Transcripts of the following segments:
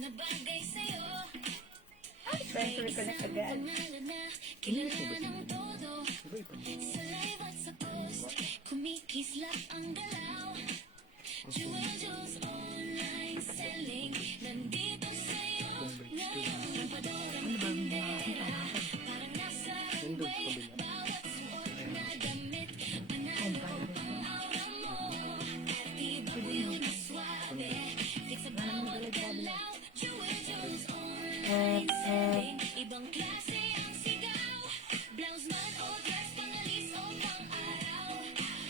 Trying to reconnect again. Ibang klase ang sigaw, blouse man o dress, pangalis o pang-araw.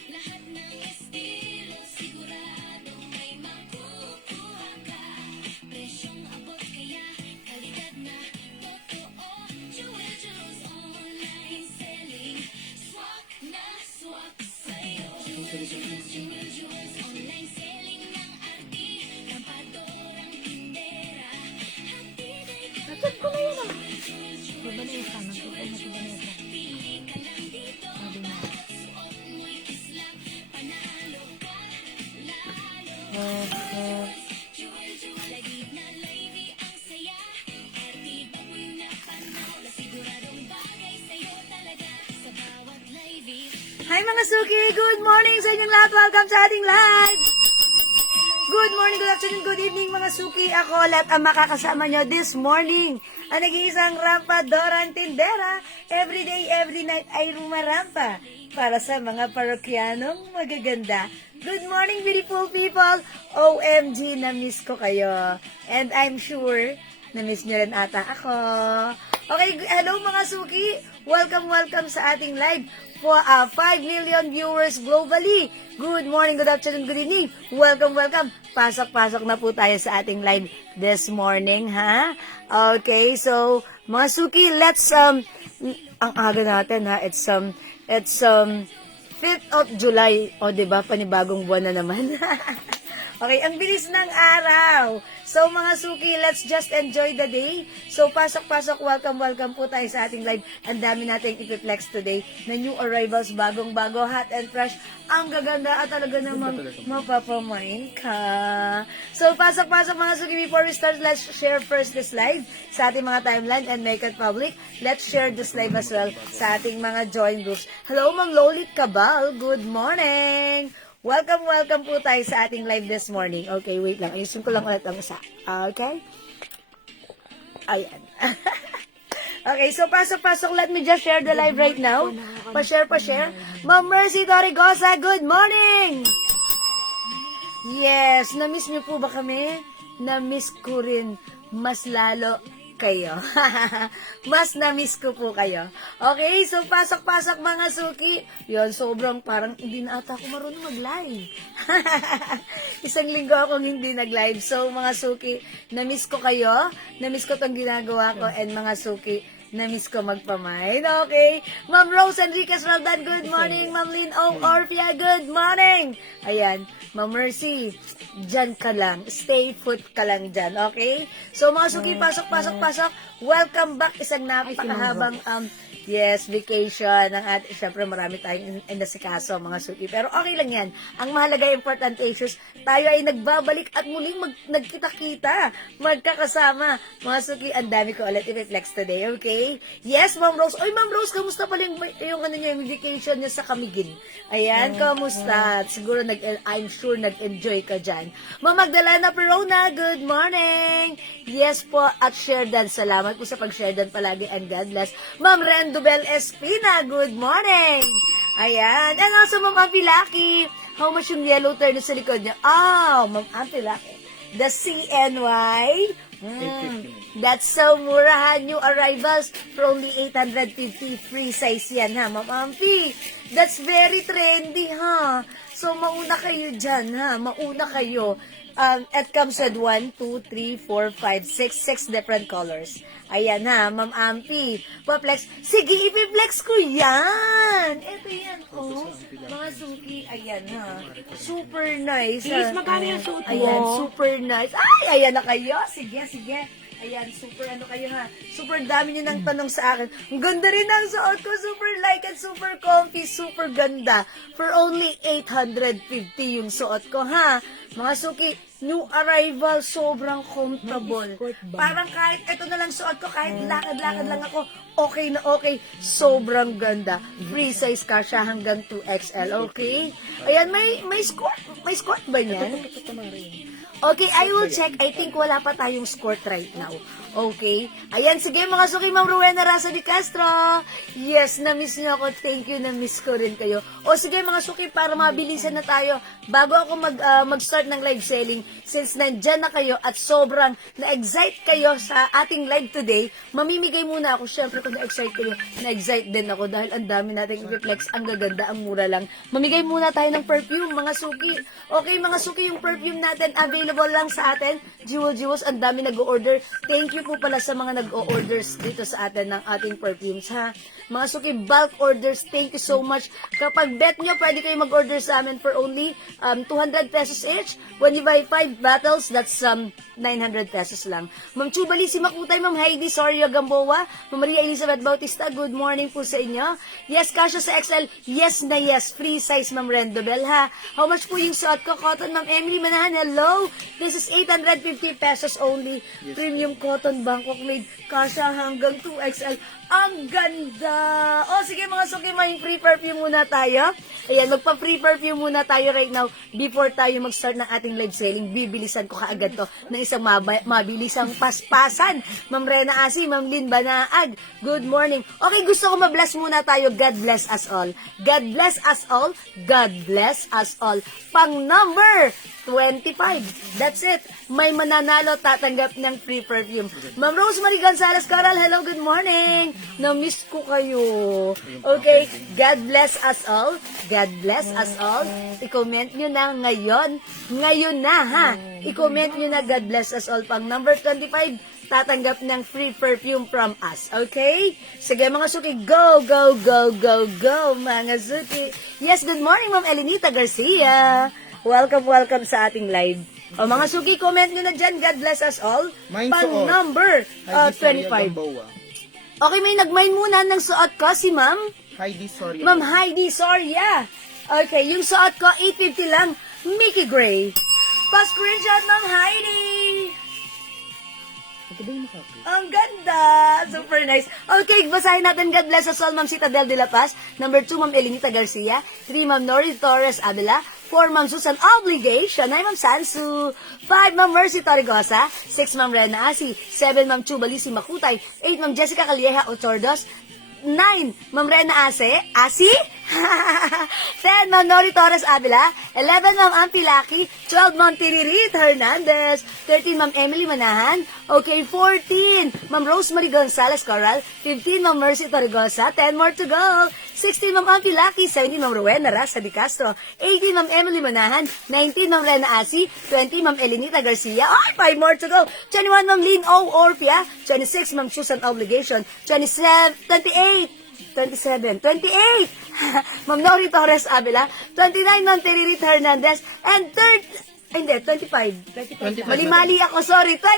Lahat ng estilo, siguradong may makukuha ka. Presyong abot kaya, kalidad na totoo. Jewel Juice online selling, swak na swak sa'yo. Jewel Juice online selling ng arti, rampadorang tindera. Nasaan ko na yun ah? Diba na yung sana ko? Kaya natin na yun. Sabi na. Hi mga Suki! Good morning sa inyong lahat! Welcome sa ating live! Good morning, good afternoon, good evening mga Suki! Ako lahat ang makakasama nyo this morning. Ang nag-iisang rampadorang tindera. Every day, every night ay rumarampa para sa mga parokyanong magaganda. Good morning, beautiful people! OMG, na-miss ko kayo. And I'm sure, na-miss nyo rin ata ako. Okay, hello mga Suki! Welcome, welcome sa ating live. For 5 million viewers globally. Good morning, good afternoon, good evening. Welcome, welcome. Pasok-pasok na po tayo sa ating live this morning, ha? Okay, so, mga Suki, let's, ang aga natin, ha? It's 5th of July. O, diba? Panibagong buwan na naman. Okay, ang bilis ng araw. So, mga Suki, let's just enjoy the day. So, pasok-pasok, welcome po tayo sa ating live. Ang dami nating i-flex today na new arrivals, bagong-bago, hot and fresh. Ang gaganda at talaga namang mapapamain ka. So, pasok-pasok mga Suki. Before we start, let's share first this live sa ating mga timeline and make it public. Let's share this live as well sa ating mga join groups. Hello, Ma'am Lolit Cabal. Good morning. Welcome po tayo sa ating live this morning. Okay, wait lang. Ayusin ko lang ulit ang isa. Okay? Ayan. Okay, so pasok-pasok. Let me just share the live right now. Pa-share. Ma'am Mercy Torregosa, good morning! Yes, na-miss niyo po ba kami? Na-miss ko rin mas lalo kayo. Mas na-miss ko po kayo. Okay, so pasok-pasok mga Suki. Yun, sobrang parang hindi na ata ako marunong mag-live. Isang linggo akong hindi nag-live. So mga Suki, na-miss ko kayo. Na-miss ko tong ginagawa ko. And mga Suki, na-miss ko magpamain. Okay. Ma'am Rose Enriquez Roldan, good morning. Ma'am Lynn O. Orpia, good morning. Ayan. Ma'am Mercy, dyan ka lang. Stay put ka lang dyan. Okay? So, mga Suki, pasok. Welcome back. Isang napakahabang vacation ng ating, syempre marami tayong inasikaso mga Suki. Pero okay lang yan. Ang mahalaga, important issues, tayo ay nagbabalik at muling nagkita-kita, magkakasama. Mga Suki, ang dami ko ulit i-reflex today, okay? Yes, Ma'am Rose. Oy, Ma'am Rose, kamusta pala yung yung vacation niya sa Camiguin? Ayan, kamusta? Siguro, I'm sure nag-enjoy ka dyan. Ma'am Magdalena Perona, good morning! Yes po, at share dan. Salamat po sa pag-share dan palagi and God bless. Ma'am Rendubel Espina, good morning! Ayan. And also, Ma'am Ampilaki, how much yung yellow turn sa likod niya? Oh, Ma'am Ampilaki. The CNY. That's so mura, ha? New arrivals for only 850. Free size yan, ha, Ma'am Ampi? That's very trendy, ha? So, mauna kayo dyan, ha? Mauna kayo. It comes with 1, 2, 3, 4, 5, 6 different colors. Ayan ha, Ma'am Ampi. Pa-flex. Sige, ipiflex ko yan. Ito yan, oh. Mga Suki, ayan ha. Super nice. Please, magkano yung suit mo? Ayan, super nice. Ay, ayan na kayo. Sige. Ayan, super ano kayo ha. Super dami nyo ng tanong sa akin. Ang ganda rin ang suot ko. Super like and super comfy. Super ganda. For only 850 yung suot ko ha. Mga Suki, new arrival, sobrang comfortable. May escort ba? Parang kahit ito na lang suot ko, kahit lakad-lakad lang ako, okay na okay. Sobrang ganda. Free size ka siya hanggang 2XL, okay? Ayan, may skirt ba niyan? Ito Mari. Okay, I will check. I think wala pa tayong skirt right now. Okay? Ayan, sige mga suki, Ma'am Rowena Raza de Castro. Yes, na-miss niyo ako. Thank you, na-miss ko rin kayo. O sige mga suki, para mabilisan na tayo, bago ako mag-start ng live selling, since nandyan na kayo at sobrang na-excite kayo sa ating live today, mamimigay muna ako. Siyempre, kung na-excite kayo, na-excite din ako dahil ang dami nating reflex, ang gaganda, ang mura lang. Mamigay muna tayo ng perfume, mga suki. Okay, mga suki, yung perfume natin, available lang sa atin. Jewels, ang dami nag-o-order. Thank you po pala sa mga nag-o-orders dito sa atin ng ating perfumes, ha. Mga suki, bulk orders, thank you so much. Kapag bet nyo, pwede kayo mag-order sa amin for only 200 pesos each. When you buy 5 bottles, that's 900 pesos lang. Ma'am Chubali, si Makutay, Ma'am Heidi Soria Gamboa, Ma'am Maria Elizabeth Bautista, good morning po sa inyo. Yes, kasya sa XL, yes na yes, free size, Ma'am Rendobel, ha. How much po yung suot ko? Cotton, Ma'am Emily Manahan, hello. This is 850 pesos only. Premium cotton, Bangkok made, kasya hanggang 2XL. Ang ganda! O, sige mga suki, may free perfume muna tayo. Ayan, magpa-free perfume muna tayo right now before tayo mag-start ng ating live selling. Bibilisan ko kaagad to ng isang mabilisang paspasan. Ma'am Rena Asi, Ma'am Lynn Banaag, good morning. Okay, gusto ko ma-bless muna tayo. God bless us all. God bless us all. God bless us all. Pang number 25. That's it. May mananalo, tatanggap ng free perfume. Ma'am Rosemary Gonzalez Coral, hello, good morning. Na-miss ko kayo. Okay, God bless us all. God bless us all. I-comment nyo na ngayon. Ngayon na, ha? I-comment nyo na God bless us all. Pang number 25, tatanggap ng free perfume from us. Okay? Sige mga suki, go, go, go, go, go, mga suki. Yes, good morning, Ma'am Elenita Garcia. Welcome sa ating live. O mga suki, comment nyo na dyan. God bless us all. Mine Pang suot. number Heidi Soria 25. Gamboa. Okay, may nag-mine muna ng suot ko, si Ma'am. Heidi Soria. Ma'am Heidi Soria. Okay, yung suot ko, 850 lang. Mickey Gray. Pa-screenshot, Ma'am Heidi. Ito ba yung nakapi? Ang ganda! Super nice. Okay, basahin natin. God bless us all, Ma'am Citadel de la Paz. Number 2, Ma'am Elenita Garcia. 3, Ma'am Nori Torres Avila. 4, Ma'am Susan Obligation. 9, Ma'am Sansu. 5, Ma'am Mercy Torregosa. 6, Ma'am Rena Asi. 7, Ma'am Chubalisi Makutay. 8, Ma'am Jessica Calieja Otordos. 9, Ma'am Rena Asi? 10, Ma'am Nori Torres Avila. 11, Ma'am Ampilaki. 12, Ma'am Tiririt Hernandez. 13, Ma'am Emily Manahan. Okay, 14, Ma'am Rosemary Gonzalez Coral. 15, Ma'am Mercy Torregosa. 10 more to go. 16, Ma'am Ampilaki. 17, Ma'am Rowena Raza de Castro. 18, Ma'am Emily Manahan. 19, Ma'am Rena Asi. 20, Ma'am Elenita Garcia. 5 more to go. 21, Ma'am Lynn O. Orpia. 26, Ma'am Susan Obligation. 27, Ma'am Nori Torres Avila. 29, Ma'am Tiririt Hernandez. And 25. Mali-mali ako, sorry. 25!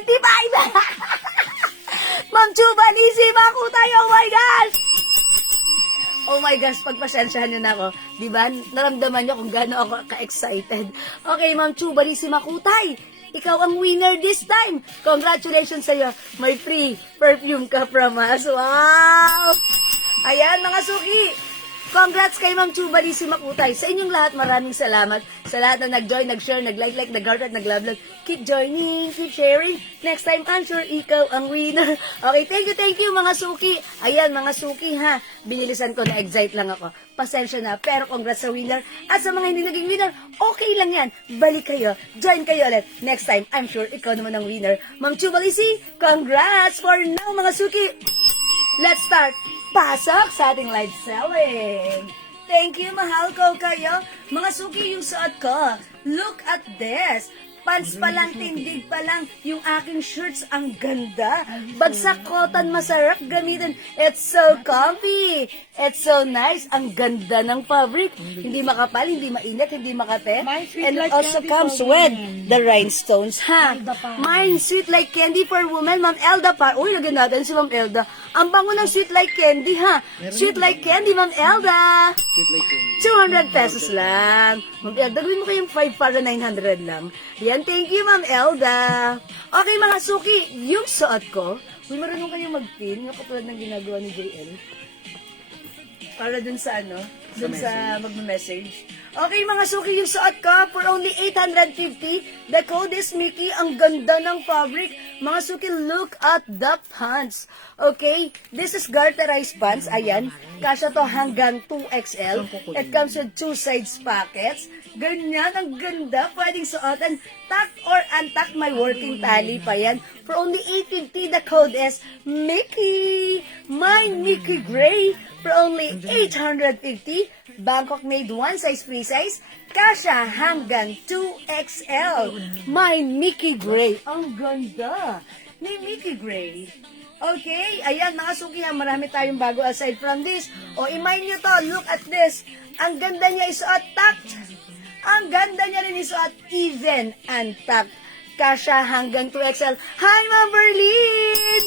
Ma'am Chuba Lizzy Makutay, oh my gosh! Oh my gosh, pagpasensyahan niyo na ako. Diba? Naramdaman niyo kung gaano ako ka-excited. Okay, Ma'am Chuba Lizzy Makutay. Ikaw ang winner this time. Congratulations sa'yo. May free perfume ka from us. Wow! Ayan, mga suki. Congrats kay Ma'am Chuba Lizzy Makutay. Sa inyong lahat, maraming salamat. Sa lahat na nag-join, nag-share, nag-like, nag-heart at nag-love. Keep joining, keep sharing. Next time, I'm sure ikaw ang winner. Okay, thank you mga suki. Ayan, mga suki ha. Binilisan ko, na-excite lang ako. Pasensya na, pero congrats sa winner. At sa mga hindi naging winner, okay lang yan. Balik kayo, join kayo ulit. Next time, I'm sure ikaw naman ang winner. Ma'am Chuba Lizzy, congrats for now mga suki. Let's start. Pasok sa ating live selling. Thank you, mahal ko kayo. Mga suki, yung suot ko. Look at this. Pants pa lang, tindig pa lang. Yung aking shirts, ang ganda. Bagsak cotton, masarap gamitin. It's so comfy. It's so nice. Ang ganda ng fabric. Hindi makapal, hindi mainit, hindi makate. And it also comes with the rhinestones, ha? Mine, sweet like candy for women. Ma'am Elda pa. Uy, lagyan natin si Ma'am Elda. Ang bango ng sweet like candy, ha? Sweet like candy, Ma'am Elda. Cute like yun. 200 pesos lang. Ma'am Elda, gawin mo kayong 5 para 900 lang. Ayan, thank you, Ma'am Elda. Okay, mga suki, yung suot ko, may marunong kayong mag-pin, nga katulad ng ginagawa ni JL. Para dun sa dun sa magme-message. Okay, mga suki, yung suot ko for only 850. The code is Mickey. Ang ganda ng fabric. Mga suki, look at the pants. Okay, this is garterized pants. Ayan, kasya to hanggang 2XL. It comes with 2 sides pockets. Ganyan, ang ganda. Pwedeng suotan. Tucked or untucked, may working tali pa yan. For only 850, the code is Mickey. My Mickey Gray. For only 850. Bangkok made 1 size free size. Kasya hanggang 2XL. My Mickey Gray. Ang ganda ni Mickey Gray. Okay, ayan mga suki ha, marami tayong bago aside from this. O, imay nyo to, look at this. Ang ganda niya isuot tucked. Ang ganda niya rin isuot even and tucked. Kasya hanggang 2XL. Hi, Ma'am Berlin!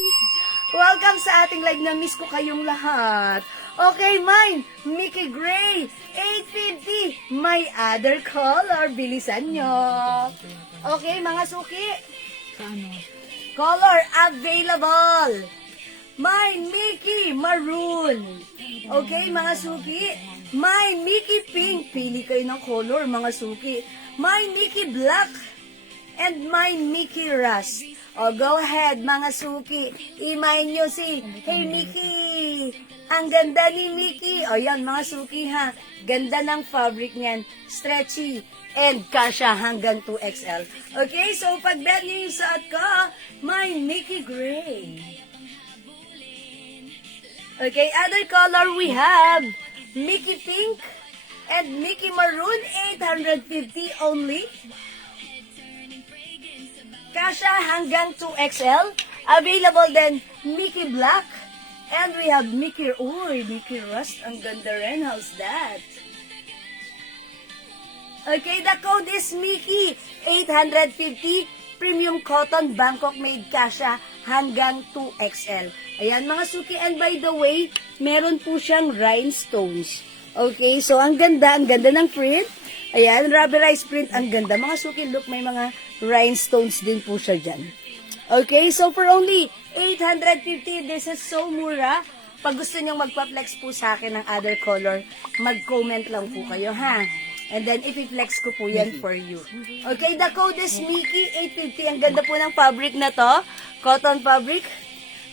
Welcome sa ating live na miss ko kayong lahat. Okay, mine, Mickey Gray, 850. My other color, bilisan nyo. Okay, mga suki. Color available. My Mickey Maroon. Okay, mga suki. My Mickey Pink. Pili kayo ng color, mga suki. My Mickey Black. And my Mickey Rust. O, go ahead, mga suki. Imayin nyo si, hey, Mickey. Ang ganda ni Mickey. O, yan, mga suki, ha. Ganda ng fabric niyan. Stretchy. And kasya hanggang 2XL. Okay, so pag bet nyo yung suot ko, my Mickey Gray. Okay, other color we have Mickey Pink and Mickey Maroon, 850 only. Kasya hanggang 2XL. Available then Mickey Black. And we have Mickey, Mickey Rust. Ang ganda rin. How's that? Okay, the code is Mickey. 850. Premium cotton, Bangkok made kasya hanggang 2XL. Ayan mga suki. And by the way, meron po siyang rhinestones. Okay, so ang ganda ng print. Ayan, rubberized print, ang ganda. Mga suki, look, may mga rhinestones din po siya dyan. Okay, so for only 850, this is so mura. Pag gusto niyong magpa-flex po sa akin ng other color, mag-comment lang po kayo, ha? And then, ipi-flex ko po yan for you. Okay, the code is Mickey 850. Ang ganda po ng fabric na to. Cotton fabric.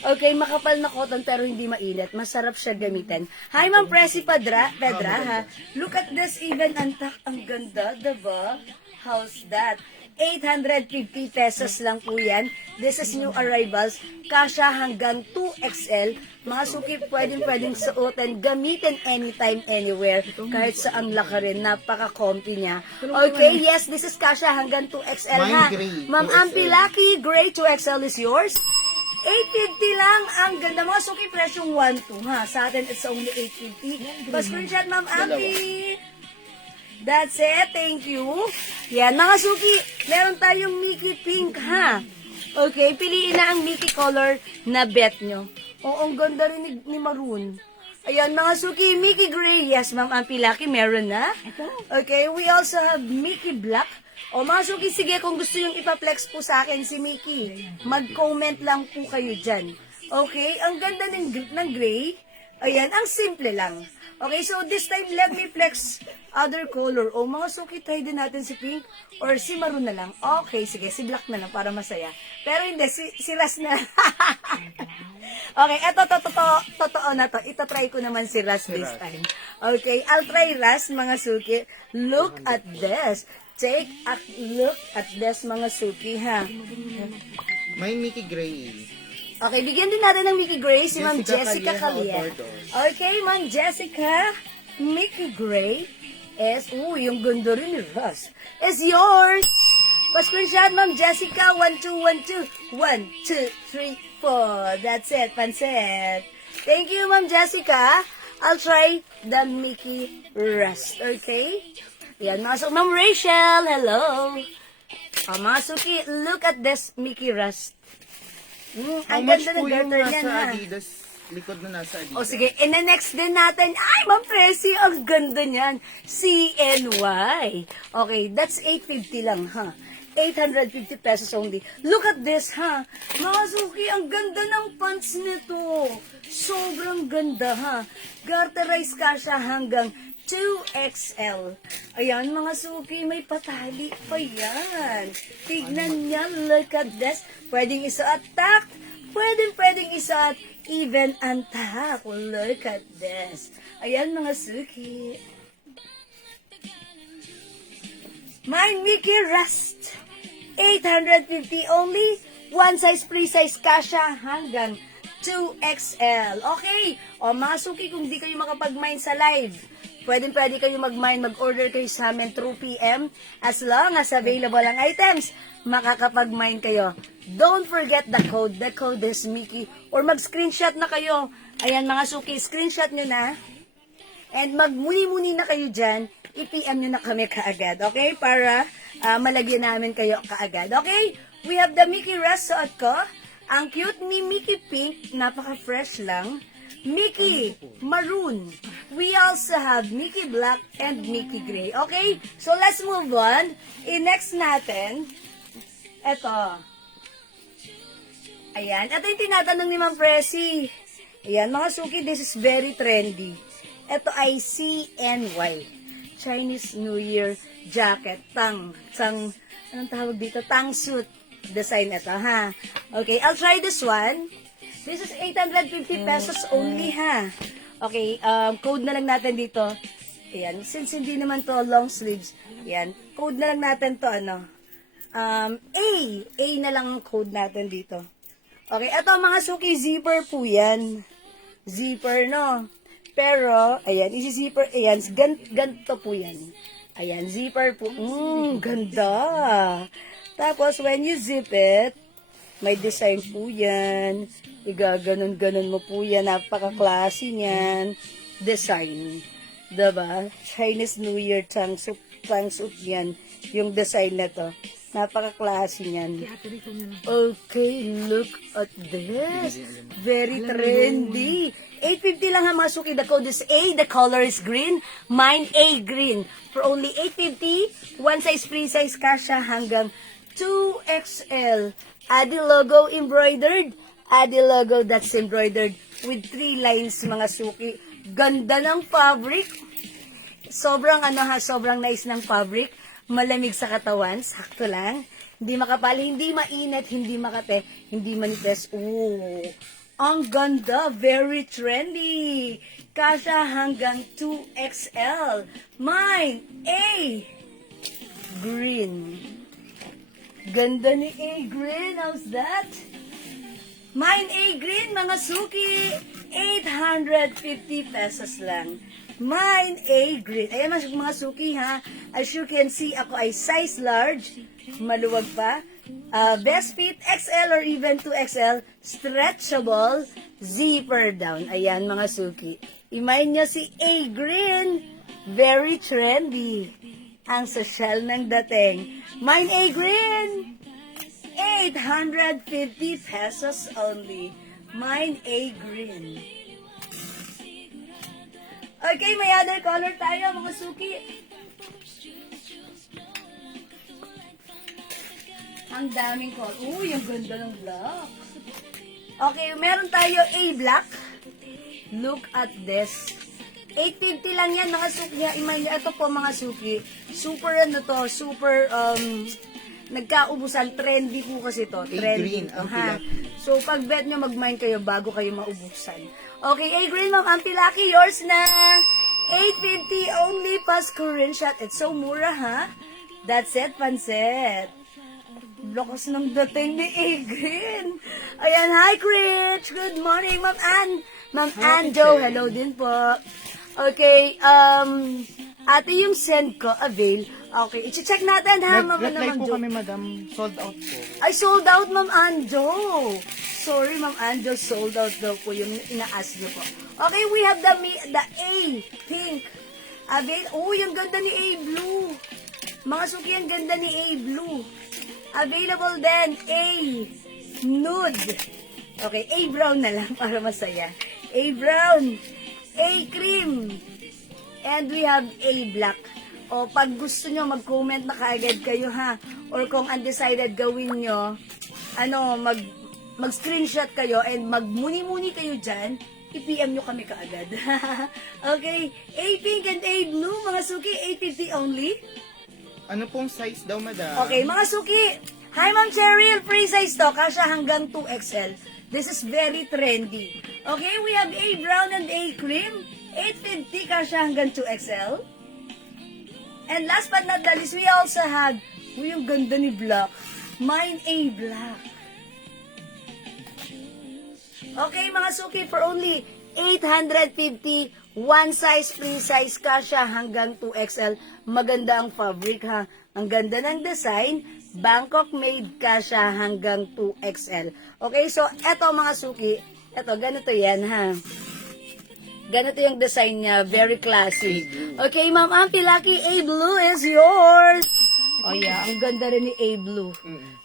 Okay, makapal na cotton pero hindi mainit. Masarap siya gamitin. Hi, Ma'am Presi Pedra, ha? Look at this, even untucked. Ang ganda, diba? How's that? 850 pesos lang po yan. This is new arrivals. Kasya hanggang 2XL. Mga suki, pwedeng suotin, gamitin anytime, anywhere. Kahit saan laka rin. Napaka-comfy niya. Okay, yes, this is kasya hanggang 2XL, ha? Ma'am Ampi Lucky, gray 2XL is yours. 850 lang. Ang ganda. Mga suki, presyong 1-2, ha? Sa atin, it's only 850. Pa-screenshot, Ma'am Ampi. That's it. Thank you. Yan, mga suki, meron tayong Mickey Pink, ha? Okay, piliin na ang Mickey color na bet nyo. Oo, ang ganda rin ni Maroon. Ayan, mga suki, Mickey Gray. Yes, Ma'am Ampilaki, meron na. Okay, we also have Mickey Black. O mga suki, sige, kung gusto yung ipa-flex po sa akin si Mickey, mag-comment lang po kayo dyan. Okay, ang ganda ng gray. Ayan, ang simple lang. Okay, so this time, let me flex other color. O mga suki, try din natin si pink or si maroon na lang. Okay, sige, si black na lang para masaya. Pero hindi, si Ras na. Okay, eto, totoo na to. Ito try ko naman si Ras this time. Okay, I'll try Ras, mga suki. Look at this. Take a look at this, mga suki, ha? May Mickey Gray. Okay, bigyan din natin ng Mickey Gray si Ma'am Jessica Calia. Okay, Ma'am Jessica, Mickey Gray is, yung ganda rin ni Russ, is yours. Pa-screenshot, Ma'am Jessica, 1212. 1, 2, 3, 4. That's it, pansit. Thank you, Ma'am Jessica. I'll try the Mickey Rust, okay? Yan, masok Ma'am Rachel, hello. Mga suki, look at this Mickey Rust. Ang ganda ng garter niyan, ha? Adidas? Likod na nasa Adidas. O sige, next din natin. Ay, Ma'am Presi, ang ganda niyan. CNY. Okay, that's 850 lang, ha? 850 pesos only. Look at this, ha? Mga suki, ang ganda ng pants nito. Sobrang ganda, ha? Garterized ka siya hanggang 2XL. Ayan, mga suki, may patali pa yan. Tignan niya, look at this. Pwedeng isuot tak. Pwedeng isuot even antak. Look at this. Ayan, mga suki. My Mickey Rust. 850 only. One size, free size kasha hanggang 2XL. Okay. O mga suki, kung di kayo makapag-mine sa live, pwede kayo mag-mine, mag-order kayo sa amin through PM. As long as available ang items, makakapag-mine kayo. Don't forget the code. The code is Mickey. Or mag-screenshot na kayo. Ayan mga suki, screenshot nyo na. And magmuni-muni na kayo dyan. I-PM nyo na kami kaagad. Okay? Para malagyan namin kayo kaagad. Okay? We have the Mickey Rust suot ko. Ang cute ni Mickey Pink. Napaka-fresh lang. Mickey Maroon. We also have Mickey Black and Mickey Gray. Okay? So, let's move on. I-next natin. Ito. Ayan. Ito yung tinatanong ni Ma'am Presi. Ayan, mga suki, this is very trendy. Ito ay CNY. Chinese New Year jacket. Anong tawag dito? Tang suit design ito, ha? Okay, I'll try this one. This is 850 pesos only, ha? Okay, code na lang natin dito. Ayan, since hindi naman to long sleeves, ayan, code na lang natin to, ano? A na lang ang code natin dito. Okay, ito mga suki, zipper po yan. Zipper, no? Pero, ayan, isi-zipper, ayan, ganito po yan. Ayan, zipper po. Ganda. Tapos, when you zip it, may design po yan. Igaganon-ganon mo po yan. Napaka-classy niyan. Design. Diba? Chinese New Year tangsup yan. Yung design na to. Napaka-classy niyan. Okay, look at this. Very trendy. 850 lang ha mga suki. The code is A. The color is green. Mine A green. For only 850. One size, free size kasha hanggang 2XL. Adi logo embroidered. Adi logo that's embroidered with 3 lines mga suki. Ganda ng fabric. Sobrang sobrang nice ng fabric. Malamig sa katawan, sakto lang. Hindi makapal, hindi mainit, hindi makate, hindi manipis. Ooh, ang ganda, very trendy. Kasha hanggang 2XL. Mine, A. Green. Ganda ni A. Green, how's that? Mine A. Green, mga suki, 850 pesos lang. Mine A green. Ayan mga suki ha. As you can see, ako ay size large. Maluwag pa. Best fit XL or even 2XL. Stretchable. Zipper down. Ayan mga suki. Imayin nyo si A green. Very trendy. Ang social ng dating. Mine A green. 850 pesos only. Mine A green. Okay, may other color tayo, mga suki. Ang daming color. Uy, ang ganda ng black. Okay, meron tayo A black. Look at this. 850 lang yan, mga suki. Ito po, mga suki. Super super, nagkaubusan. Trendy po kasi to. Trendy. green, ang pilak. So, pag bet nyo, mag-mine kayo bago kayo maubusan. Okay, A-green, ma'am. Ang pilaki, yours na. 850 only, pas Korean shot. It's so mura, ha? That's it, pansit. Lakas ng dating ni A-green. Ayan, hi, Rich. Good morning, Ma'am Ann. Ma'am Anjo, hello din po. Okay, ate yung send ko, avail. Okay, i-check natin, ha, Ma'am Nag-reply po Jo. kami, madam. Sold out po. Ay, sold out, Ma'am Anjo. Sorry, Ma'am Anjo, sold out daw po yung ina-ask niyo po. Okay, we have the A, pink. Avail, oh, yung ganda ni A, blue. Mga suki, ang ganda ni A, blue. Available din, A, nude. Okay, A brown na lang para masaya. A brown, A cream, and we have A black. O, pag gusto nyo, mag-comment na kaagad kayo, ha. or kung undecided gawin nyo, mag-screenshot kayo and magmuni-muni kayo dyan, i-PM nyo kami kaagad. Okay, A pink and A blue, mga suki, 850 only. Ano pong size daw, madam? Okay, mga suki. Hi, Ma'am Cheryl. Free size to. Kasha hanggang 2XL. This is very trendy. Okay, we have A brown and A cream. 850 kasha hanggang 2XL. And last but not the least, we also have, yung ganda ni Black. Mine A black. Okay, mga suki, for only 850, one size, free size, kasha hanggang 2XL. Maganda ang fabric, ha. Ang ganda ng design. Bangkok made, kasha hanggang 2XL. Okay, so eto mga suki, eto, ganito yan, ha. Ganito yung design niya, very classy. Okay, Ma'am Ampi, Lucky A blue is yours. Oh yeah, ang ganda rin ni A blue.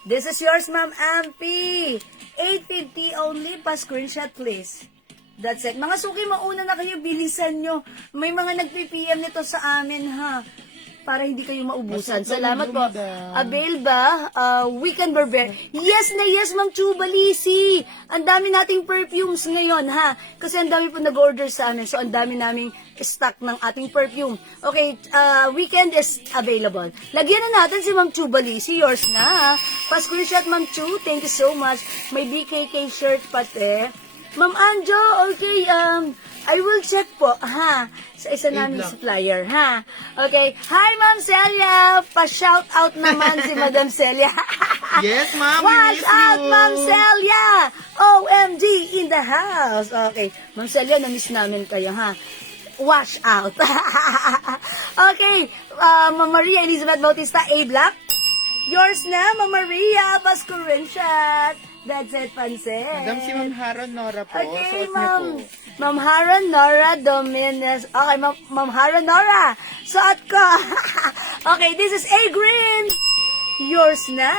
This is yours, Ma'am Ampi. 850 only, pa-screenshot please. That's it. Mga suki, mauna na kayo, bilisan nyo. May mga nagpi-PM nito sa amin, ha. Para hindi kayo maubusan. Masok Salamat na po. madam. Avail ba? Weekend Barber. Yes na yes, Ma'am Chubalisi. Ang dami nating perfumes ngayon, ha? Kasi ang dami po nag-order sa amin. So, ang dami naming stock ng ating perfume. Okay, weekend is available. Lagyan na natin si Ma'am Chubalisi. Yours na, ha? Pa-screenshot, Ma'am Chu. Thank you so much. May BKK shirt pati. Ma'am Anjo, okay, I will check po, ha? Sa isa naming A-block. supplier, ha? Okay. Hi, Ma'am Celia! Pa-shout out naman si Madam Celia. Yes, ma'am. We Wash miss out, you. Ma'am Celia! OMG in the house. Okay. Ma'am Celia, na-miss namin kayo, ha? Wash out. Okay. Ma'am Maria Elizabeth Bautista, A-Black. Yours na, Ma'am Maria. Pascurinshot. That's it, Pansin. Madam, si Ma'am Haron Nora po. Okay, Suot niyo Ma'am. po. Ma'am Hara Nora Dominez. Okay, Ma'am Hara Nora. Suot ko. Okay, this is A Green. Yours na.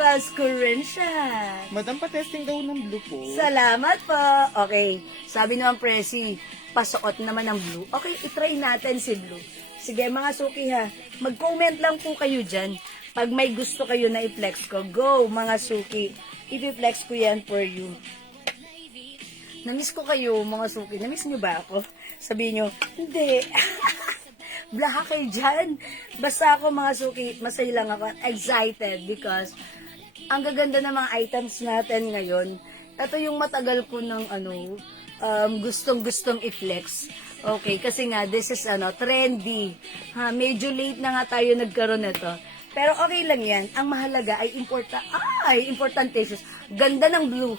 Pascurinshot. Madam, pa-testing daw ng blue po. Salamat po. Okay. Sabi naman, Presi, pasuot naman ng blue. Okay, itry natin si blue. Sige, mga suki ha. Mag-comment lang po kayo dyan. Pag may gusto kayo na i-flex ko, go, mga suki. I-flex ko yan for you. Namiss ko kayo, mga suki. Namiss nyo ba ako? Sabihin nyo, hindi. Blaha kayo dyan. Basta ako, mga suki, masaya lang ako. Excited because ang gaganda ng mga items natin ngayon. Ito yung matagal ko ng gustong-gustong i-flex. Okay, kasi nga, this is trendy. Ha, medyo late na nga tayo nagkaroon nito. Pero okay lang yan. Ang mahalaga ay importante. Ganda ng blue.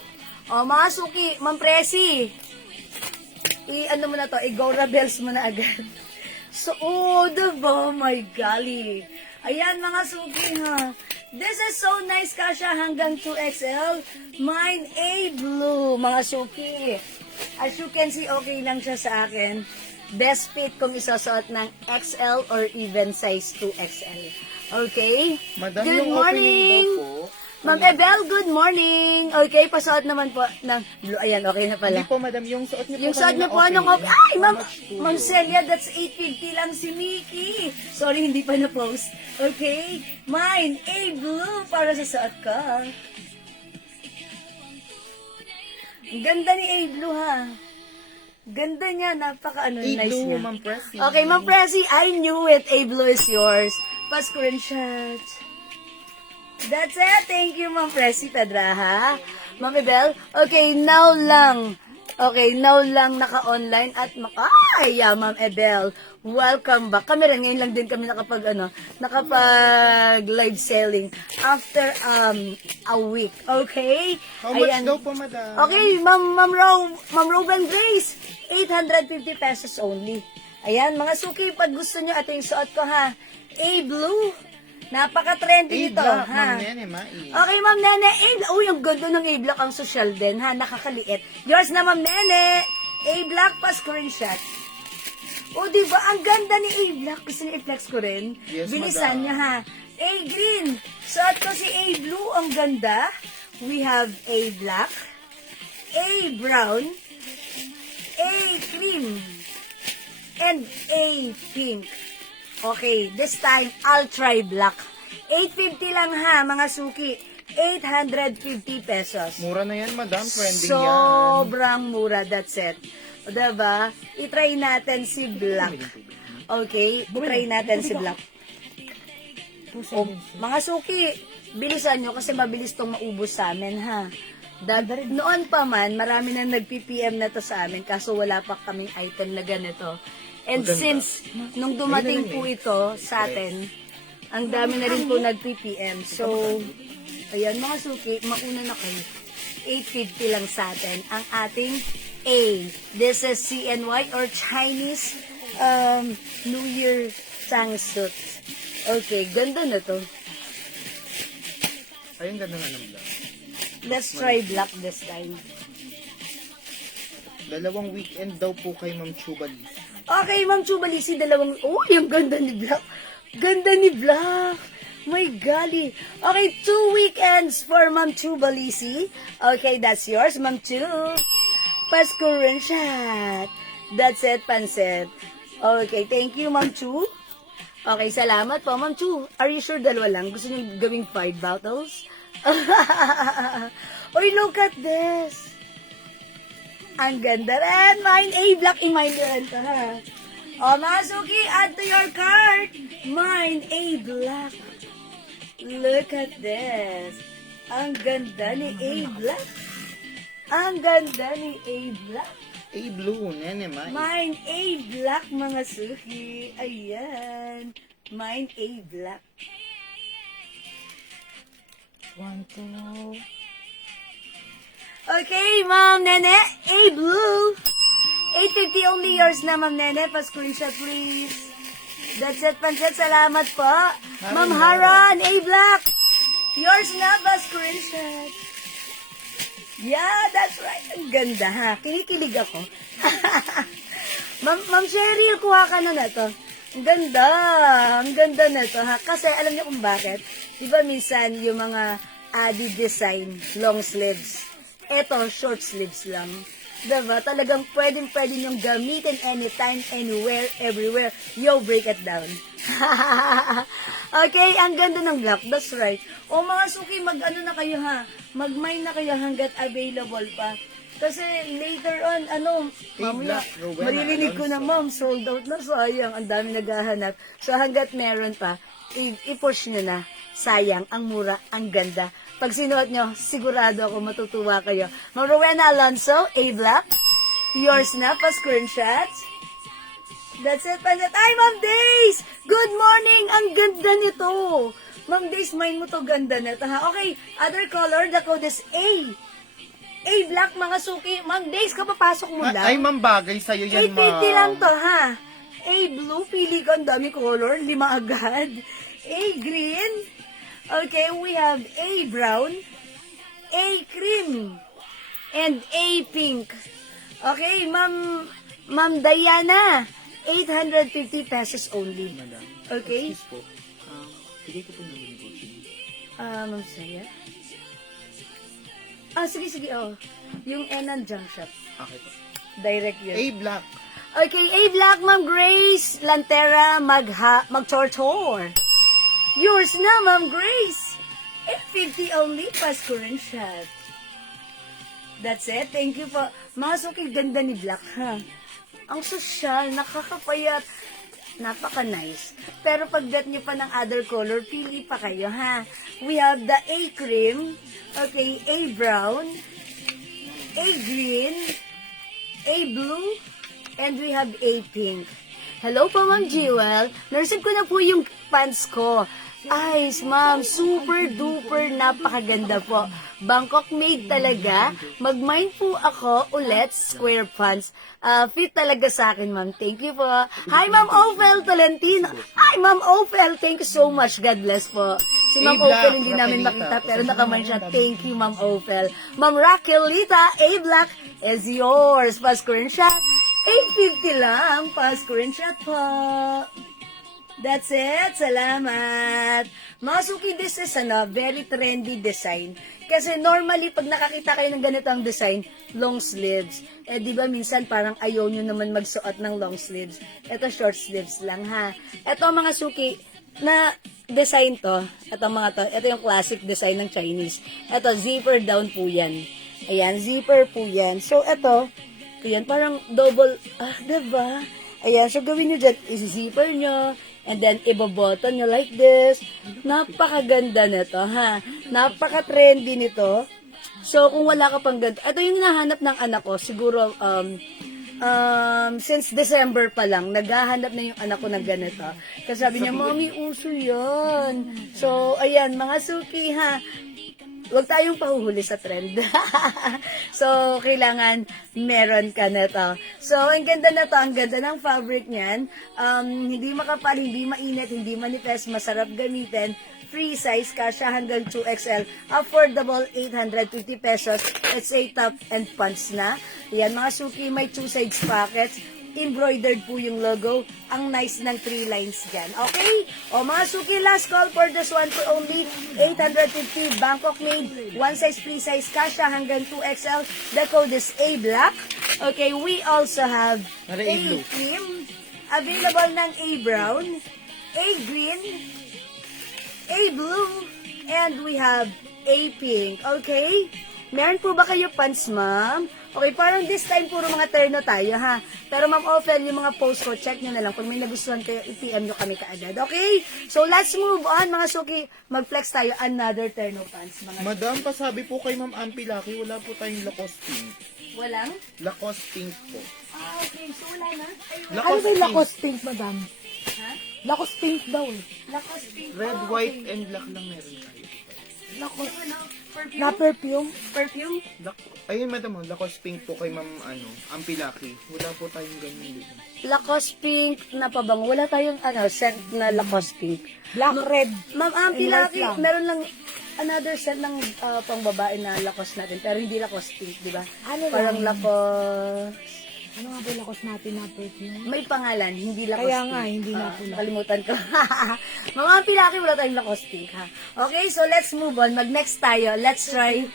O, mga suki, Ma'am Presi. Mo na to, i-go rebels mo na agad. So, diba? My golly. Ayan, mga suki, ha. This is so nice, Kasha, hanggang 2XL. Mine A blue, mga suki. As you can see, okay lang siya sa akin. Best fit kung isasuot ng XL or even size 2XL. Okay? Madam, Good yung morning. opening daw po. Ma'am Ebel, good morning. Okay, pasuot naman po ng blue. Ayan, okay na pala. Hindi po, madam. Yung suot niyo po Yung suot niyo po, kanina, anong opening. Ay, How much po Ma'am yun? Celia, that's 850 lang si Mickey. Sorry, hindi pa na-post. Okay? Mine, A blue para sa suot ko. Ang ganda ni A blue, ha? Ganda niya, nice A-blue, niya. Ma'am Presi. Okay, Ma'am Presi, I knew it. A blue is yours. Pa-screenshot. That's it. Thank you, Ma'am Presi Pedra, ha? Ma'am Ibel? Okay, now lang. Okay, now lang naka-online at Ma'am Ebel. Welcome back. Kami rin, ngayon lang din kami nakapag live selling after a week. Okay? How much Ayan. daw po, madam? Okay, Ma'am Robin Grace, 850 pesos only. Ayan, mga suki, pag gusto nyo, ito yung suot ko, ha? A blue. Napaka-trendy nito, A-block, ha? Ma'am Nene, mais. Okay, Ma'am Nene. Uy, ang ganda ng A-block, ang social din, ha? Nakakaliit. Yours na, Ma'am Nene. A-block pa screenshot. O, diba? Ang ganda ni A-block. Gusto niya i-flex ko rin. Yes, Bilisan madam. niya, ha? A-green. Suot ko si A-blue. Ang ganda. We have A-black. A-brown. A-cream. And A-pink. Okay, this time, I'll try black. 850 lang ha, mga suki. 850 pesos. Mura na yan, madam. Trending yan. Sobrang mura, that's it. O, diba? I-try natin si Black. Okay? I-try natin si Black. O, mga suki, bilisan nyo kasi mabilis tong maubos sa amin, ha? Noon pa man, marami na nag-PPM na to sa amin kaso wala pa kaming item na ganito. And Maganda. since nung dumating po ito sa atin, ang dami na rin po nag-PPM. So, ayan mga suki, mauna na kayo. 850 lang sa atin ang ating A. This is CNY or Chinese New Year Changsuit. Okay, ganda na to. Ayun, ganda nga ng black. Let's try black this time. Dalawang weekend daw po kay Ma'am Chubal. Okay, Ma'am Chubalisi, dalawang... Oh, yung ganda ni Black. Ganda ni Black. My golly. Okay, 2 weekends for Ma'am Chubalisi. Okay, that's yours, Ma'am Chu. Pasko rin shot. That's it, Pansit. Okay, thank you, Ma'am Chu. Okay, salamat po, Ma'am Chu. Are you sure dalawa lang? Gusto niyo gawing 5 bottles? Oy, look at this. Ang ganda rin. Mine A black in mine rin to, ha? O, mga suki, add to your cart. Mine A black. Look at this. Ang ganda ni A black. Ang ganda ni A black. blue, nene, man. Mine A black, mga suki. Ayan. Mine A black. 1, 2. Okay, Ma'am Nene. A blue. 850 only yours na, Ma'am Nene. Pa-screenshot, please. That's it, Pancet. Salamat po. Ma'am Haran, A black. Yours na, pa-screenshot. Yeah, that's right. Ang ganda, ha? Kinikilig ako. Ma'am Cheryl, kuha ka na to. Ang ganda. Ang ganda na to, ha? Kasi alam niyo kung bakit? Di ba minsan yung mga Adi design, long sleeves. Ito, short sleeves lang. Diba? Talagang pwede niyong gamitin anytime, anywhere, everywhere. Yo, break it down. Okay, ang ganda ng black. That's right. O mga suki, mag-ano na kayo ha? Mag-mine na kayo hanggat available pa. Kasi later on, mamaya, black, Rowena, maririnig ko na, Alonso. ma'am, sold out na, sayang. Ang dami naghahanap. So hanggat meron pa, i-push nyo na. Sayang, ang mura, ang ganda. Pag sinuot nyo, sigurado ako matutuwa kayo. Ma'am Rowena Alonso, A Black. Yours na, pa-screenshots. That's it, Panat. Ay, Ma'am Days! Good morning! Ang ganda nito. Ma'am Days, mine mo to, ganda na to, ha? Okay, other color, the code is A. A Black, mga suki. Ma'am Days, kapapasok mo lang. Ay, ma'am, bagay sa'yo yan, 850 ma'am. lang to, ha? A blue, pili ko, ang dami color, 5 agad. A green. Okay, we have A brown, A cream, and A pink. Okay, Ma'am Diana, 850 pesos only. Madam. Okay? Excuse po. Bigay ko po naman po. Ma'am Saya? Sige, oh. Yung Enan Junk Shop. Okay po. Direct yun. A black. Okay, A Black, Ma'am Grace Lantera, mag-tortor. Yours na, Ma'am Grace. 850 only, Pasko rin shot. That's it. Thank you po. Masuki, ganda ni Black, ha? Ang sosyal, nakakapayat. Napaka-nice. Pero pagdat nyo pa ng other color, pili pa kayo, ha? We have the A cream, okay, A brown, A green, A blue, and we have A pink. Hello po, Ma'am Jewel. Nareceive ko na po yung pants ko. Ayos, ma'am. Super duper napakaganda po. Bangkok made talaga. Mag-mine po ako ulit. Square pants. Fit talaga sa akin, ma'am. Thank you po. Hi, Ma'am Ophel Tolentino. Hi, Ma'am Ophel. Thank you so much. God bless po. Si Ma'am A-Black, Ophel hindi namin Raquelita. makita pero nakamine siya. Thank you, Ma'am Ophel. Ma'am Raquelita, A Black is yours. Pa-screenshot. 850 lang. Pa-screenshot po. That's it. Salamat. Mga suki, this is very trendy design. Kasi normally, pag nakakita kayo ng ganitong design, long sleeves. Di ba minsan parang ayaw nyo naman magsuot ng long sleeves. Ito short sleeves lang, ha. Ito mga suki, na design to. Ito mga to. Ito yung classic design ng Chinese. Ito, zipper down po yan. Ayan, zipper po yan. So, ito, ayan, parang double, diba? Ayan, so gawin nyo dyan, isi-zipper nyo, and then iboboton nyo like this. Napakaganda nito, ha? Napaka-trendy nito. So, kung wala ka pang ganito, ito yung hinahanap ng anak ko, siguro, since December pa lang, naghahanap na yung anak ko ng ganito. Kasi sabi niya, Mommy, uso yun. So, ayan, mga suki, ha? Huwag tayong pahuhuli sa trend. So, kailangan meron ka nito. So, ang ganda na to, ang ganda ng fabric niyan. Hindi makapal, hindi mainit, hindi manipis, masarap gamitin. Free size, kasya hanggang 2XL. Affordable, 850 pesos. It's a top and pants na. Yan, mga suki, may 2 sides pockets. Embroidered po yung logo. Ang nice ng 3 lines dyan. Okay? O mga suki, last call for this one for only 850. Bangkok made. 1 size, free size, kasya hanggang 2XL. The code is A Black. Okay, we also have Para A A blue. cream. Available ng A brown, A green, A blue, and we have A pink. Okay? Meron po ba kayo pants, ma'am? Okay, parang this time puro mga terno tayo, ha? Pero ma'am, often yung mga post ko, check nyo na lang. Pag may nagustuhan kayo, i-PM nyo kami kaagad. Okay? So, let's move on, mga suki. Mag-flex tayo another terno pants, mga Madam, pasabi po kay Ma'am Ampi Lucky, wala po tayong Lacoste pink. Walang? Lacoste pink po. Okay. So, wala na? Ay, wala. Ano Lacoste ba yung pink. Lacoste pink, madam? Ha? Lacoste pink daw eh. Lacoste pink. Red, Oh, white, okay. and black lang meron tayo. Lacoste. Ano? Perfume? Na perfume? Perfume? Ayun, madam, Lacoste pink po kay Ma'am Ampi Lucky. Wala po tayong ganun dito. Lacoste pink na pabango. Wala tayong scent na Lacoste pink. Black, red. Ma'am Ampi And white Lucky, lang. meron lang another scent ng pangbabae na Lacoste natin. Pero hindi Lacoste pink, di ba? Ano Parang lang? Lacoste... Ano nga ba yung Lacoste natin na perfume? May pangalan, hindi Lacoste Kaya pink. nga, hindi na pula. Kalimutan ko. Mga Ampi Lucky, wala tayong Lacoste pink, ha? Okay, so let's move on. Mag-next tayo. Let's try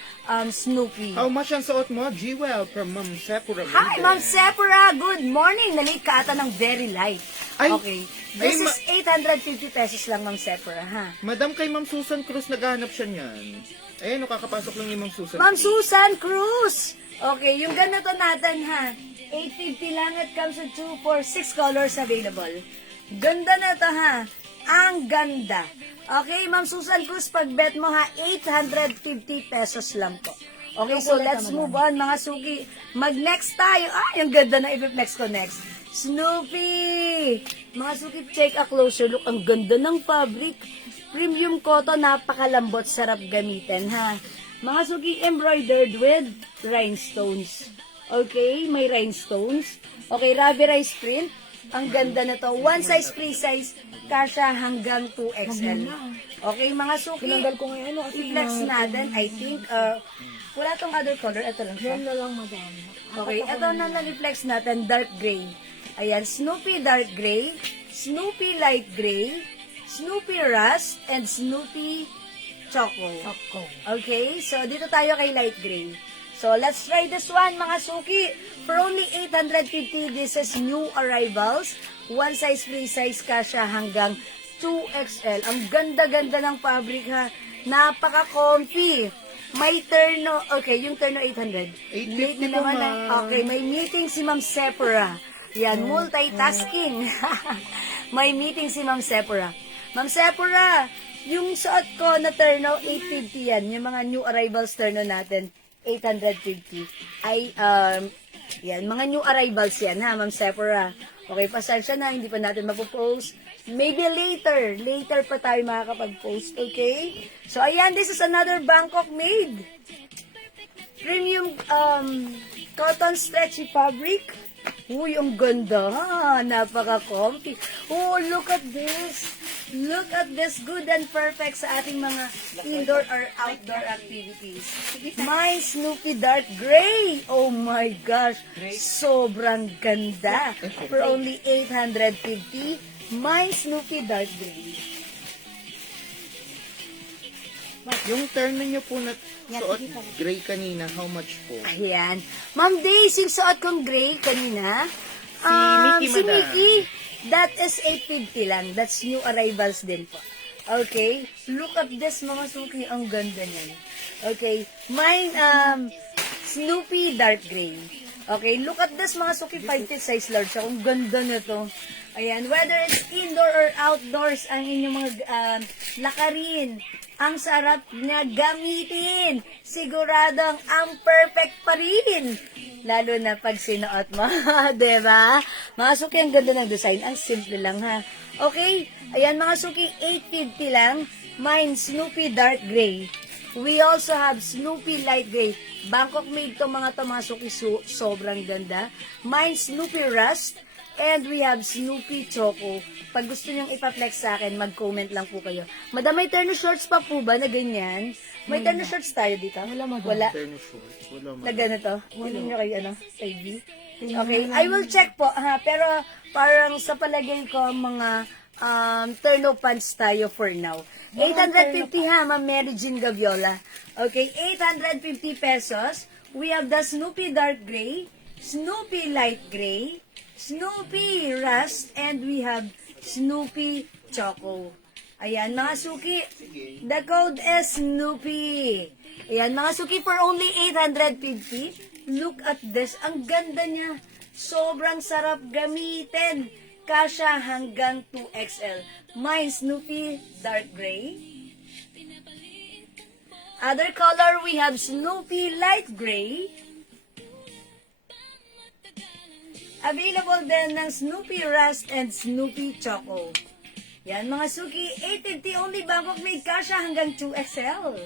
Snoopy. How much ang suot mo? Jewel from Ma'am Sephora. Hi, Ma'am Sephora. Good morning. Nalate ka ata ng very light. Ay, Okay. This ay, is 850 pesos lang, Ma'am Sephora, ha? Madam, kay Ma'am Susan Cruz, naghahanap siya niyan. Ayun, kakapasok lang ni Ma'am Susan. Ma'am Susan Cruz. Okay, yung ganito natin, ha? 850 lang. It comes with 2, 4, 6 colors available. Ganda na to, ha? Ang ganda. Okay, Ma'am Susan Cruz, pag bet mo, ha? 850 pesos lang po. Okay, so let's move on, mga suki. Mag-next tayo. Yung ganda na i-next ko next. Snoopy! Mga suki, take a closer look. Ang ganda ng fabric. Premium cotton, napakalambot, sarap gamitin, ha? Mga suki, embroidered with rhinestones. Okay, may rhinestones. Okay, rubberized print. Ang ganda na to. 1 size, free size, kasya hanggang 2XL. Okay, mga suki, Tinanggal ko ngayon. Ano, kasi i-flex natin, I think, wala tong other color. Ito lang siya. yan na lang, madam. Okay, ito na lang i-flex natin, dark gray. Ayan, Snoopy dark gray, Snoopy light gray, Snoopy rust, and Snoopy choco. Ako. Okay, so dito tayo kay light gray. So let's try this one, mga suki. For only 850, this is new arrivals. 1 size, free size, kasya hanggang 2XL. Ang ganda-ganda ng fabric, ha. Napaka-comfy. May terno, okay, yung terno 800. 850 Late na po, naman, ma'am. okay, may meeting si Ma'am Sephora. Yan, multitasking. May meeting si Ma'am Sephora. Ma'am Sephora, yung suot ko na terno, 850 yan. Yung mga new arrivals terno natin, 850. Ay, yan, mga new arrivals yan, ha, Ma'am Sephora. Okay, pasensya na, hindi pa natin mapopost. Maybe later. Later pa tayo makakapag-post, okay? So, ayan, this is another Bangkok made. Premium cotton stretchy fabric. Uy, ang ganda, ha? Napaka-comfy. Oh, look at this. Look at this. Good and perfect sa ating mga indoor or outdoor activities. My Snoopy dark gray. Oh my gosh. Sobrang ganda. For only 850, my Snoopy dark gray. Yung turn niyo po na suot gray kanina, how much po? Ayan. Ma'am Days, yung suot kong gray kanina, Mickey, si madam. Mickey, that is 850 lang. That's new arrivals din po. Okay? Look at this, mga suki. Ang ganda niyan. Okay? Mine, Snoopy Dark Gray. Okay? Look at this, mga suki. 5 feet size large. Ang ganda nito. Ayan. Whether it's indoor or outdoors, ang inyong mga lakarin. Ang sarap na gamitin. Siguradong ang perfect pa rin. Lalo na pag sinuot mo. Diba? Mga suki, ang ganda ng design. Ang simple lang ha. Okay? Ayan mga suki, 850 lang. Mine, Snoopy Dark Gray. We also have Snoopy Light Gray. Bangkok made to mga suki. Sobrang ganda. Mine, Snoopy Rust. And we have Snoopy Choco. Pag gusto nyong ipa-flex sa akin, mag-comment lang po kayo. Madam, may terno shorts pa po ba na ganyan? May terno shorts tayo dito? Wala. Terno shorts. Wala, Na madam. ganito? Hindi nyo kay kay B? Okay, I will check po, ha? Pero parang sa palagay ko, mga terno pants tayo for now. 850 ha, Ma'am Mary Jean Gaviola. Okay, 850 pesos. We have the Snoopy Dark Gray, Snoopy Light Gray, Snoopy Rust, and we have Snoopy Choco. Ayan, mga suki. The code is Snoopy. Ayan, mga suki, for only 850. Look at this. Ang ganda niya. Sobrang sarap gamitin. Kasha hanggang 2XL. Mine, Snoopy Dark Gray. Other color, we have Snoopy Light Gray. Available din ng Snoopy Rust and Snoopy Choco. Yan mga suki, 850 only, Bangkok made, kasha hanggang 2XL.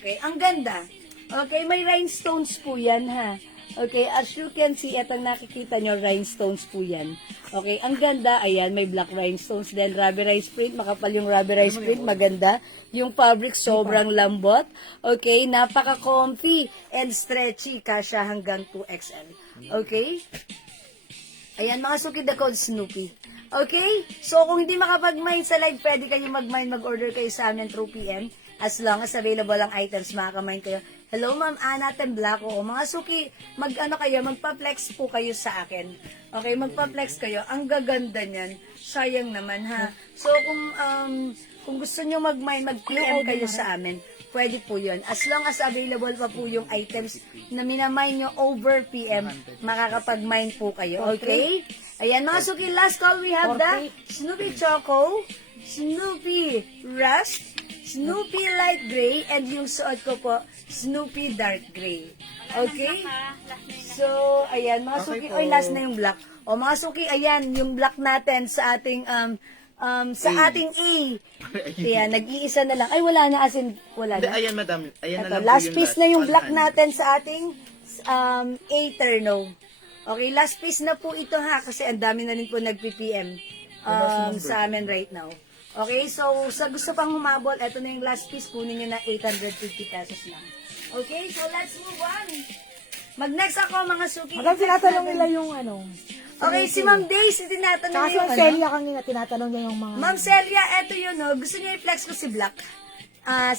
Okay, ang ganda. Okay, may rhinestones po yan ha. Okay, as you can see, etong nakikita nyo, rhinestones po yan. Okay, ang ganda, ayan, may black rhinestones, then rubberized print, makapal yung rubberized print, maganda. Yung fabric, sobrang lambot. Okay, napaka-comfy and stretchy, kasha hanggang 2XL. Okay? Ayan, mga suki, the code Snoopy. Okay? So, kung hindi makapag-mine sa live, pwede kayo mag-mine, mag-order kayo sa amin through PM. As long as available ang items, makaka-mine kayo. Hello, Ma'am Ana Temblako. Mga suki, kayo, magpa-flex po kayo sa akin. Okay, magpa-flex kayo. Ang gaganda niyan. Sayang naman, ha? So, kung gusto nyo mag-mine, mag-PM kayo sa amin. Pwede po yun. As long as available pa po yung items na minamine nyo over PM, makakapag-mine po kayo. Okay? Ayan, mga suki, last call, we have the Snoopy Choco, Snoopy Rust, Snoopy Light Gray, and yung suot ko po, Snoopy Dark Gray. Okay? So, ayan, mga Okay suki, po. last na yung black. O, mga suki, ayan, yung black natin sa ating, ating A. Ayan, nag-iisa na lang. Ay, wala na, as in, wala Hindi, na. ayan, madam. Ayan na Ito, lang po last yung piece na yung All black hand. natin sa ating A terno. Okay, last piece na po ito ha, kasi ang dami na rin po nag-PPM sa amin right now. Okay, so sa gusto pang humabol, ito na yung last piece, kunin nyo na 850 pesos lang. Okay, so let's move on. Mag-next ako, mga suki. Hanggang tinatanong nila yung ano. Okay, si Ma'am Daisy, tinatanong Kaso yung ang Celia kanina, tinatanong niya yung mga... Ma'am Celia, eto yun, no? Gusto niya i-flex ko si Black.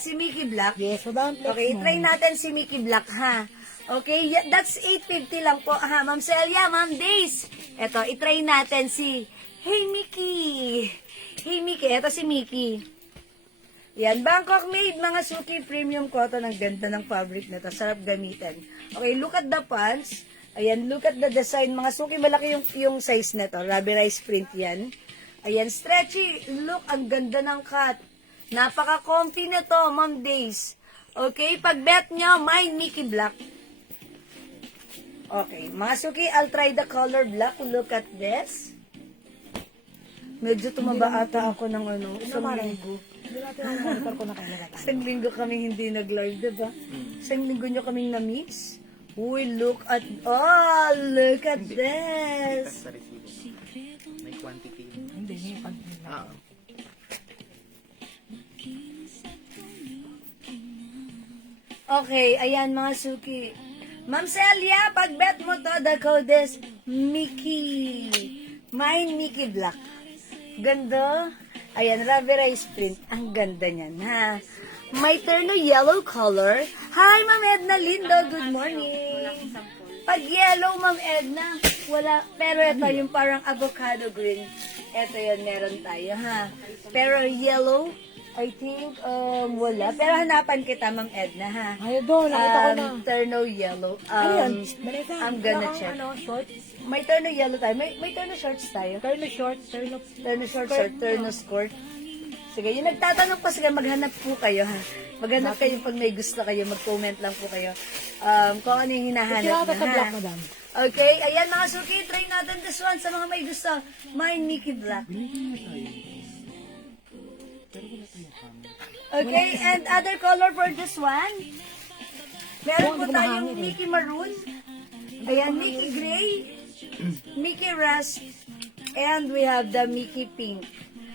Si Mickey Black. Yes, so down flex Okay, mo. try natin si Mickey Black, ha? Okay, that's 850 lang po, ha? Ma'am Celia, Ma'am Days. Eto, itry natin si... Hey, Mickey! Hey, Mickey. Eto si Mickey. Yan, Bangkok made, mga suki, premium cotton. Ang ganda ng fabric na to. Sarap gamitin. Okay, look at the pants. Ayan, look at the design. Mga suki, malaki yung size na to. Rubberized print yan. Ayan, stretchy. Look, ang ganda ng cut. Napaka-comfy na to, Ma'am Days. Okay, pag bet nyo, mine Mickey Black. Okay, mga suki, I'll try the color black. Look at this. Medyo tumaba ata ako ng isang linggo. Hindi natin ang monitor ko na kailangan. Isang linggo kami hindi nag-live, diba? Isang linggo nyo kaming na-miss. Uy, look at this. Sa resibo. May quantity. Hindi, hindi. Pag... Ah. Okay, ayan mga suki. Ma'am Celia, pag bet mo to, the code is Mickey. Mine Mickey Black. Ganda. Ayan, rubberized print. Ang ganda niyan, ha? May terno yellow color. Hi, Ma'am Edna Lindo. Good morning. Pag yellow, Ma'am Edna, wala. Pero ito, yung parang avocado green. Ito yun, meron tayo, ha? Pero yellow, I think, wala. Pero hanapan kita, Ma'am Edna, ha? Ay, doon, nakita ko na. Terno yellow. Ano yan? Vanessa, I'm gonna wala kang, check. Short? May terno yellow tayo. May terno shorts tayo. Turn short, Terno shorts or terno skirt. Sige, yung nagtatanong pa, sige, maghanap po kayo, ha? Maghanap kayo pag may gusto kayo, mag-comment lang po kayo. Kung ano yung hinahanap Kailangan nyo, sa black, ha? madam. Okay, ayan mga suki, try natin this one sa mga may gusto. My Mickey Black. Okay, and other color for this one? Meron po tayong Mickey Maroon. Ayan, Mickey Gray, Mickey Rust, and we have the Mickey Pink.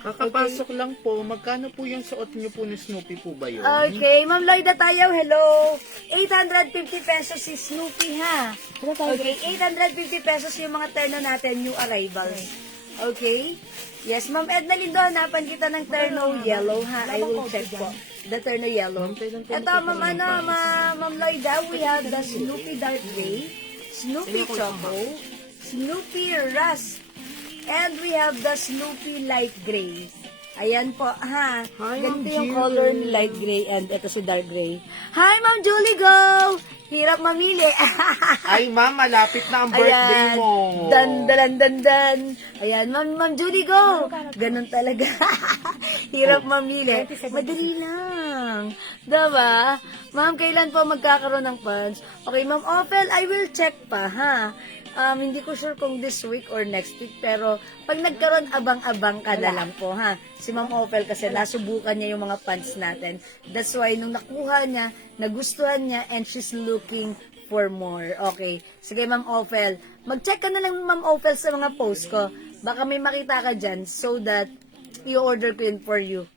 Kakapasok lang po, magkano po yung suot niyo po ni Snoopy po ba yun? Okay, Ma'am Lloyda tayo, hello. 850 pesos si Snoopy, ha? Okay, 850 pesos yung mga terno natin, new arrivals. Okay? Yes, Ma'am Edna Lindo, hanapan kita ng terno yellow, ha? I will check po. The terno yellow. Ito, Ma'am Lloyda, we have the Snoopy Dark Gray, Snoopy Choco, Snoopy Rust, and we have the Snoopy Light Gray. Ayan po, ha? Hi, Ganito Ma'am yung Julie. color ni Light Gray and ito si Dark Gray. Hi, Ma'am Julie, go! Hirap mamili. Ay, ma'am, malapit na ang birthday Ayan. mo. Dan. Ayan, Ma'am Judy, go! Ganun talaga. Hirap mamili. Madali lang. Diba? Ma'am, kailan po magkakaroon ng funds? Okay, Ma'am Ophel, I will check pa, ha? Hindi ko sure kung this week or next week, pero pag nagkaroon, abang-abang ka na lang po, ha? Si Ma'am Ophel kasi nasubukan niya yung mga funds natin. That's why, nung nakuha niya, nagustuhan niya, and she's looking for more. Okay. Sige, Ma'am Ophel. Mag-check ka na lang, Ma'am Ophel, sa mga post ko. Baka may makita ka dyan so that i-order ko yun for you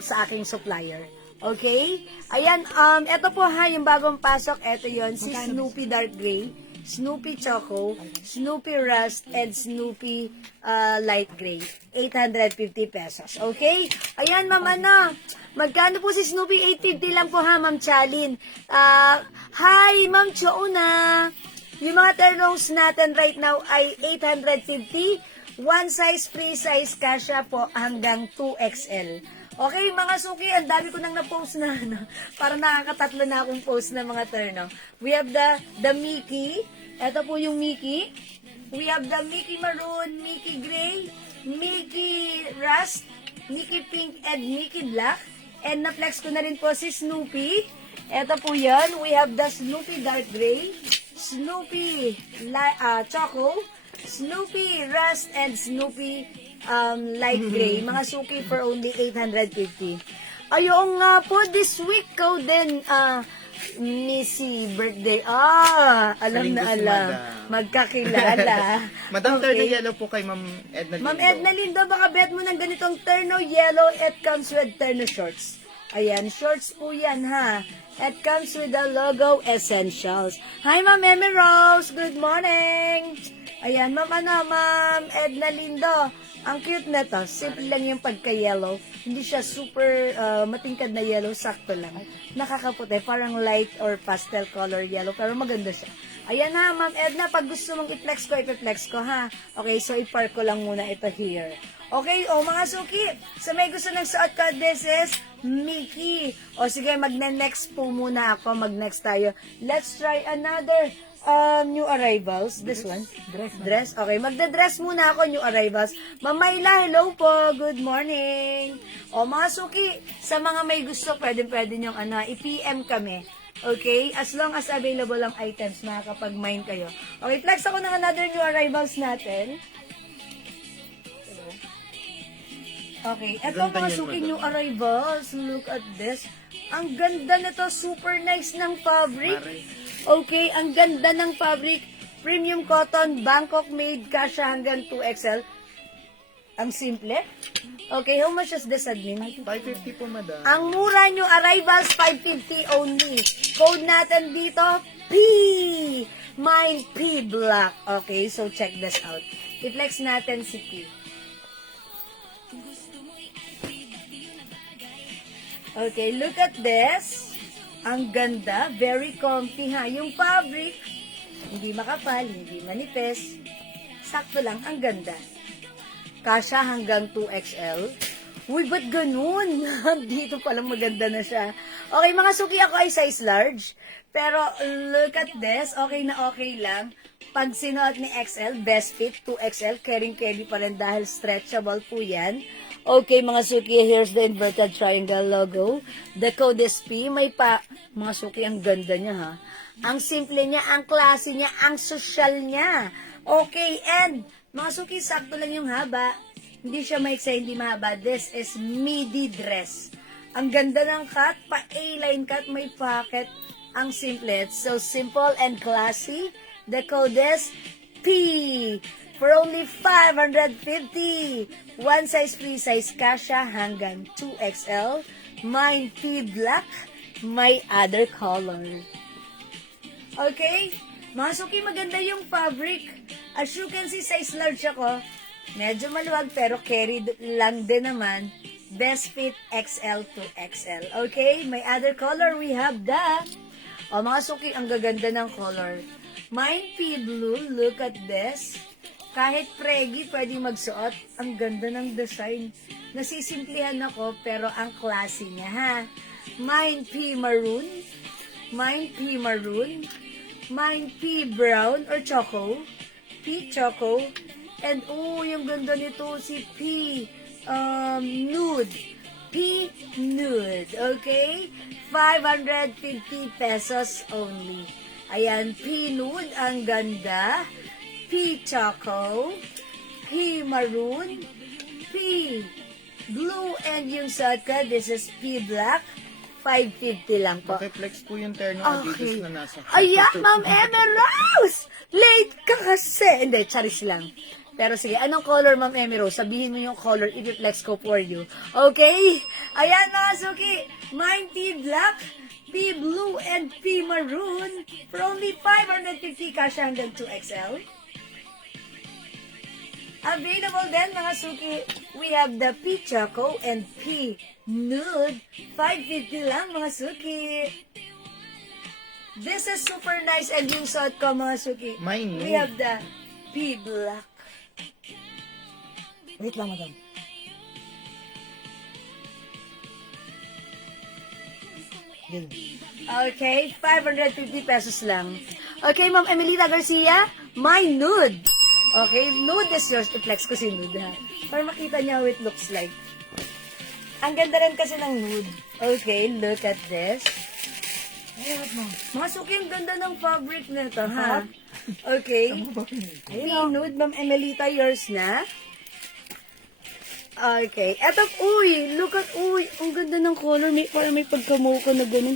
sa aking supplier. Okay? Ayan, eto po ha, yung bagong pasok. Eto yon si Snoopy Dark Gray, Snoopy Choco, Snoopy Rust, and Snoopy Light Gray. 850 pesos. Okay? Ayan, Ma'am, ano? Magkano po si Snoopy? 850 lang po ha, Ma'am Chalin. Hi, Ma'am Choona. Yung mga ternongs natin right now ay 850. One size, free size, kasya po hanggang 2XL. Okay, mga suki, ang dami ko nang na-post na, ano, para nakakatatlo na akong post na mga terno. We have the Mickey. Ito po yung Mickey. We have the Mickey Maroon, Mickey Gray, Mickey Rust, Mickey Pink, and Mickey Black. And na-flex ko na rin po si Snoopy. Ito po yan. We have the Snoopy Dark Gray, Snoopy Choco, Snoopy Rust, and Snoopy Light Gray. Mga suki for only 850. Ayun nga po, this week ko din, Missy birthday. Alam na Linggo si alam. Madam. Magkakilala. Madam, terno Okay. yellow po kay Ma'am Edna Lindo. Ma'am Edna Lindo, baka bet mo ng ganitong terno yellow. It comes with terno shorts. Ayan, shorts po yan ha. It comes with the logo Essentials. Hi, Ma'am Emmy Rose. Good morning. Ayan, Ma'am Edna Lindo. Ang cute na to. Simple lang yung pagka-yellow. Hindi siya super matingkad na yellow. Sakto lang. Nakakaputi. Parang light or pastel color yellow. Pero maganda siya. Ayan ha, Ma'am Edna. Pag gusto mong i-flex ko, i-flex ko ha. Okay, so i-park ko lang muna ito here. Okay, mga suki. Sa may gusto ng suot ko, this is Mickey. O sige, magne-next po muna ako. Mag-next tayo. Let's try another new arrivals. This one? Dress. Okay, magde-dress muna ako, new arrivals. Mamayla, hello po. Good morning. O mga suki, sa mga may gusto, pwede nyong i-PM kami. Okay? As long as available ang items, makakapag-mine kayo. Okay, flex ako ng another new arrivals natin. Okay, eto Ganda mga niyan, suki madam. new arrivals. Look at this. Ang ganda nito, super nice ng fabric. Okay, ang ganda ng fabric. Premium cotton, Bangkok made, kasya hanggang 2XL. Ang simple. Okay, how much is this, admin? 550 po, madam. Ang mura nyo, arrivals, 550 only. Code natin dito, P. Mine P Black. Okay, so check this out. I-flex natin si P. Okay, look at this. Ang ganda. Very comfy ha. Yung fabric, Hindi makapal, hindi manipis. Sakto lang, ang ganda. Kasha hanggang 2XL. Uy, ba't ganun? Dito palang maganda na siya. Okay, mga suki, ako ay size large. Pero look at this, okay na okay lang. Pag sinuot ni XL, best fit, 2XL, carry pa rin dahil stretchable po yan. Okay, mga suki, here's the inverted triangle logo. The code is P. May pa, mga suki, ang ganda niya ha. Ang simple niya, ang klase niya, ang social niya. Okay, and mga suki, sakto lang yung haba. Hindi siya maiksa, hindi mahaba. This is midi dress. Ang ganda ng cut, pa A-line cut, may pocket. Ang simple. It's so simple and classy. The code is P. For only 550. One size free size kasha hanggang 2XL. Mine P black. My other color. Okay? Mga suki, maganda yung fabric. As you can see, size large ako. Medyo maluwag pero carried lang din naman. Best fit XL to XL. Okay? My other color, we have the... O mga suki, ang gaganda ng color. Mine P blue. Look at this. Kahit preggy, pwede magsuot. Ang ganda ng design. Nasisimplihan ako, pero ang classy niya, ha? Mine P maroon. Mine P maroon. Mine P brown or choco. P choco. And, yung ganda nito, si P nude. P nude. Okay? 550 pesos only. Ayan, P nude. Ang ganda. P choco. P maroon. P blue. And yung saka, this is P black. 550 lang po. Flex po yung terno Okay. Adidas na nasa. Ayan, Ma'am Emerose! Late ka kasi. Hindi, charis lang. Pero sige, anong color, Ma'am Emerose? Sabihin mo yung color, i-flex ko for you. Okay? Ayan, mga suki. Mine P black, P blue, and P maroon for only 550 cash hanggang 2XL. Available din, mga suki. We have the P choco and P nude. 550 lang, mga suki. This is super nice. And yung suot ko, mga suki. My nude. We have the P black. Wait lang, madam. Okay, 550 pesos lang. Okay, Ma'am Emelita Garcia, my nude. Okay, nude is yours. I-flex ko si nude, ha? Para makita niya how it looks like. Ang ganda rin kasi ng nude. Okay, look at this. Mga suki, ang ganda ng fabric nito, ha? Okay. Ayun, nude, Ma'am Emelita, yours na. Okay. Eto, look at, ang ganda ng color. Parang may pagkamocha na ganun.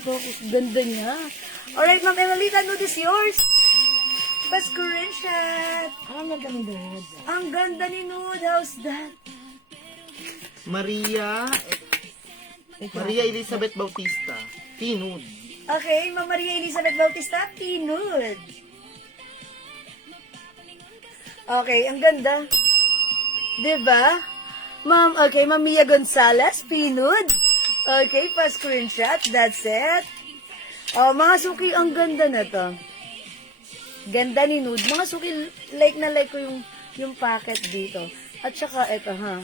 Ganda niya. Alright, Ma'am Emelita, nude is yours. Pa-screenshot. Ang ganda ng dude. Ang ganda ni nude. How's that? Maria Elizabeth Bautista. P-nude. Okay, Ma'am Maria Elizabeth Bautista, P-nude. Okay, ang ganda. Diba? Ma'am, okay, Ma'am Mia Gonzalez, P-nude. Okay, pa-screenshot. That's it. Oh, mga suki, ang ganda na to. Ganda ni nude. Mga suki, like na like ko yung packet dito. At saka, eto ha.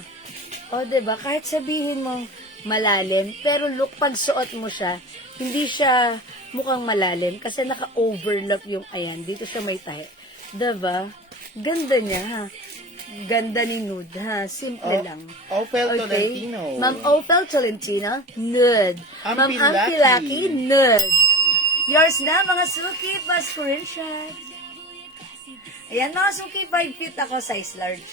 O, diba? Kahit sabihin mo malalim, pero look, pag suot mo siya, hindi siya mukhang malalim kasi naka-overlap yung ayan. Dito siya may tahi. Diba? Ganda niya, ha? Ganda ni nude, ha? Simple lang. Ophel Tolentino. Ma'am Ophel Tolentino, nude. Ma'am Ampilaki. Ampilaki, nude. Yours na, mga suki, pa screenshot. Ayan, mga suki, 5 feet ako, size large.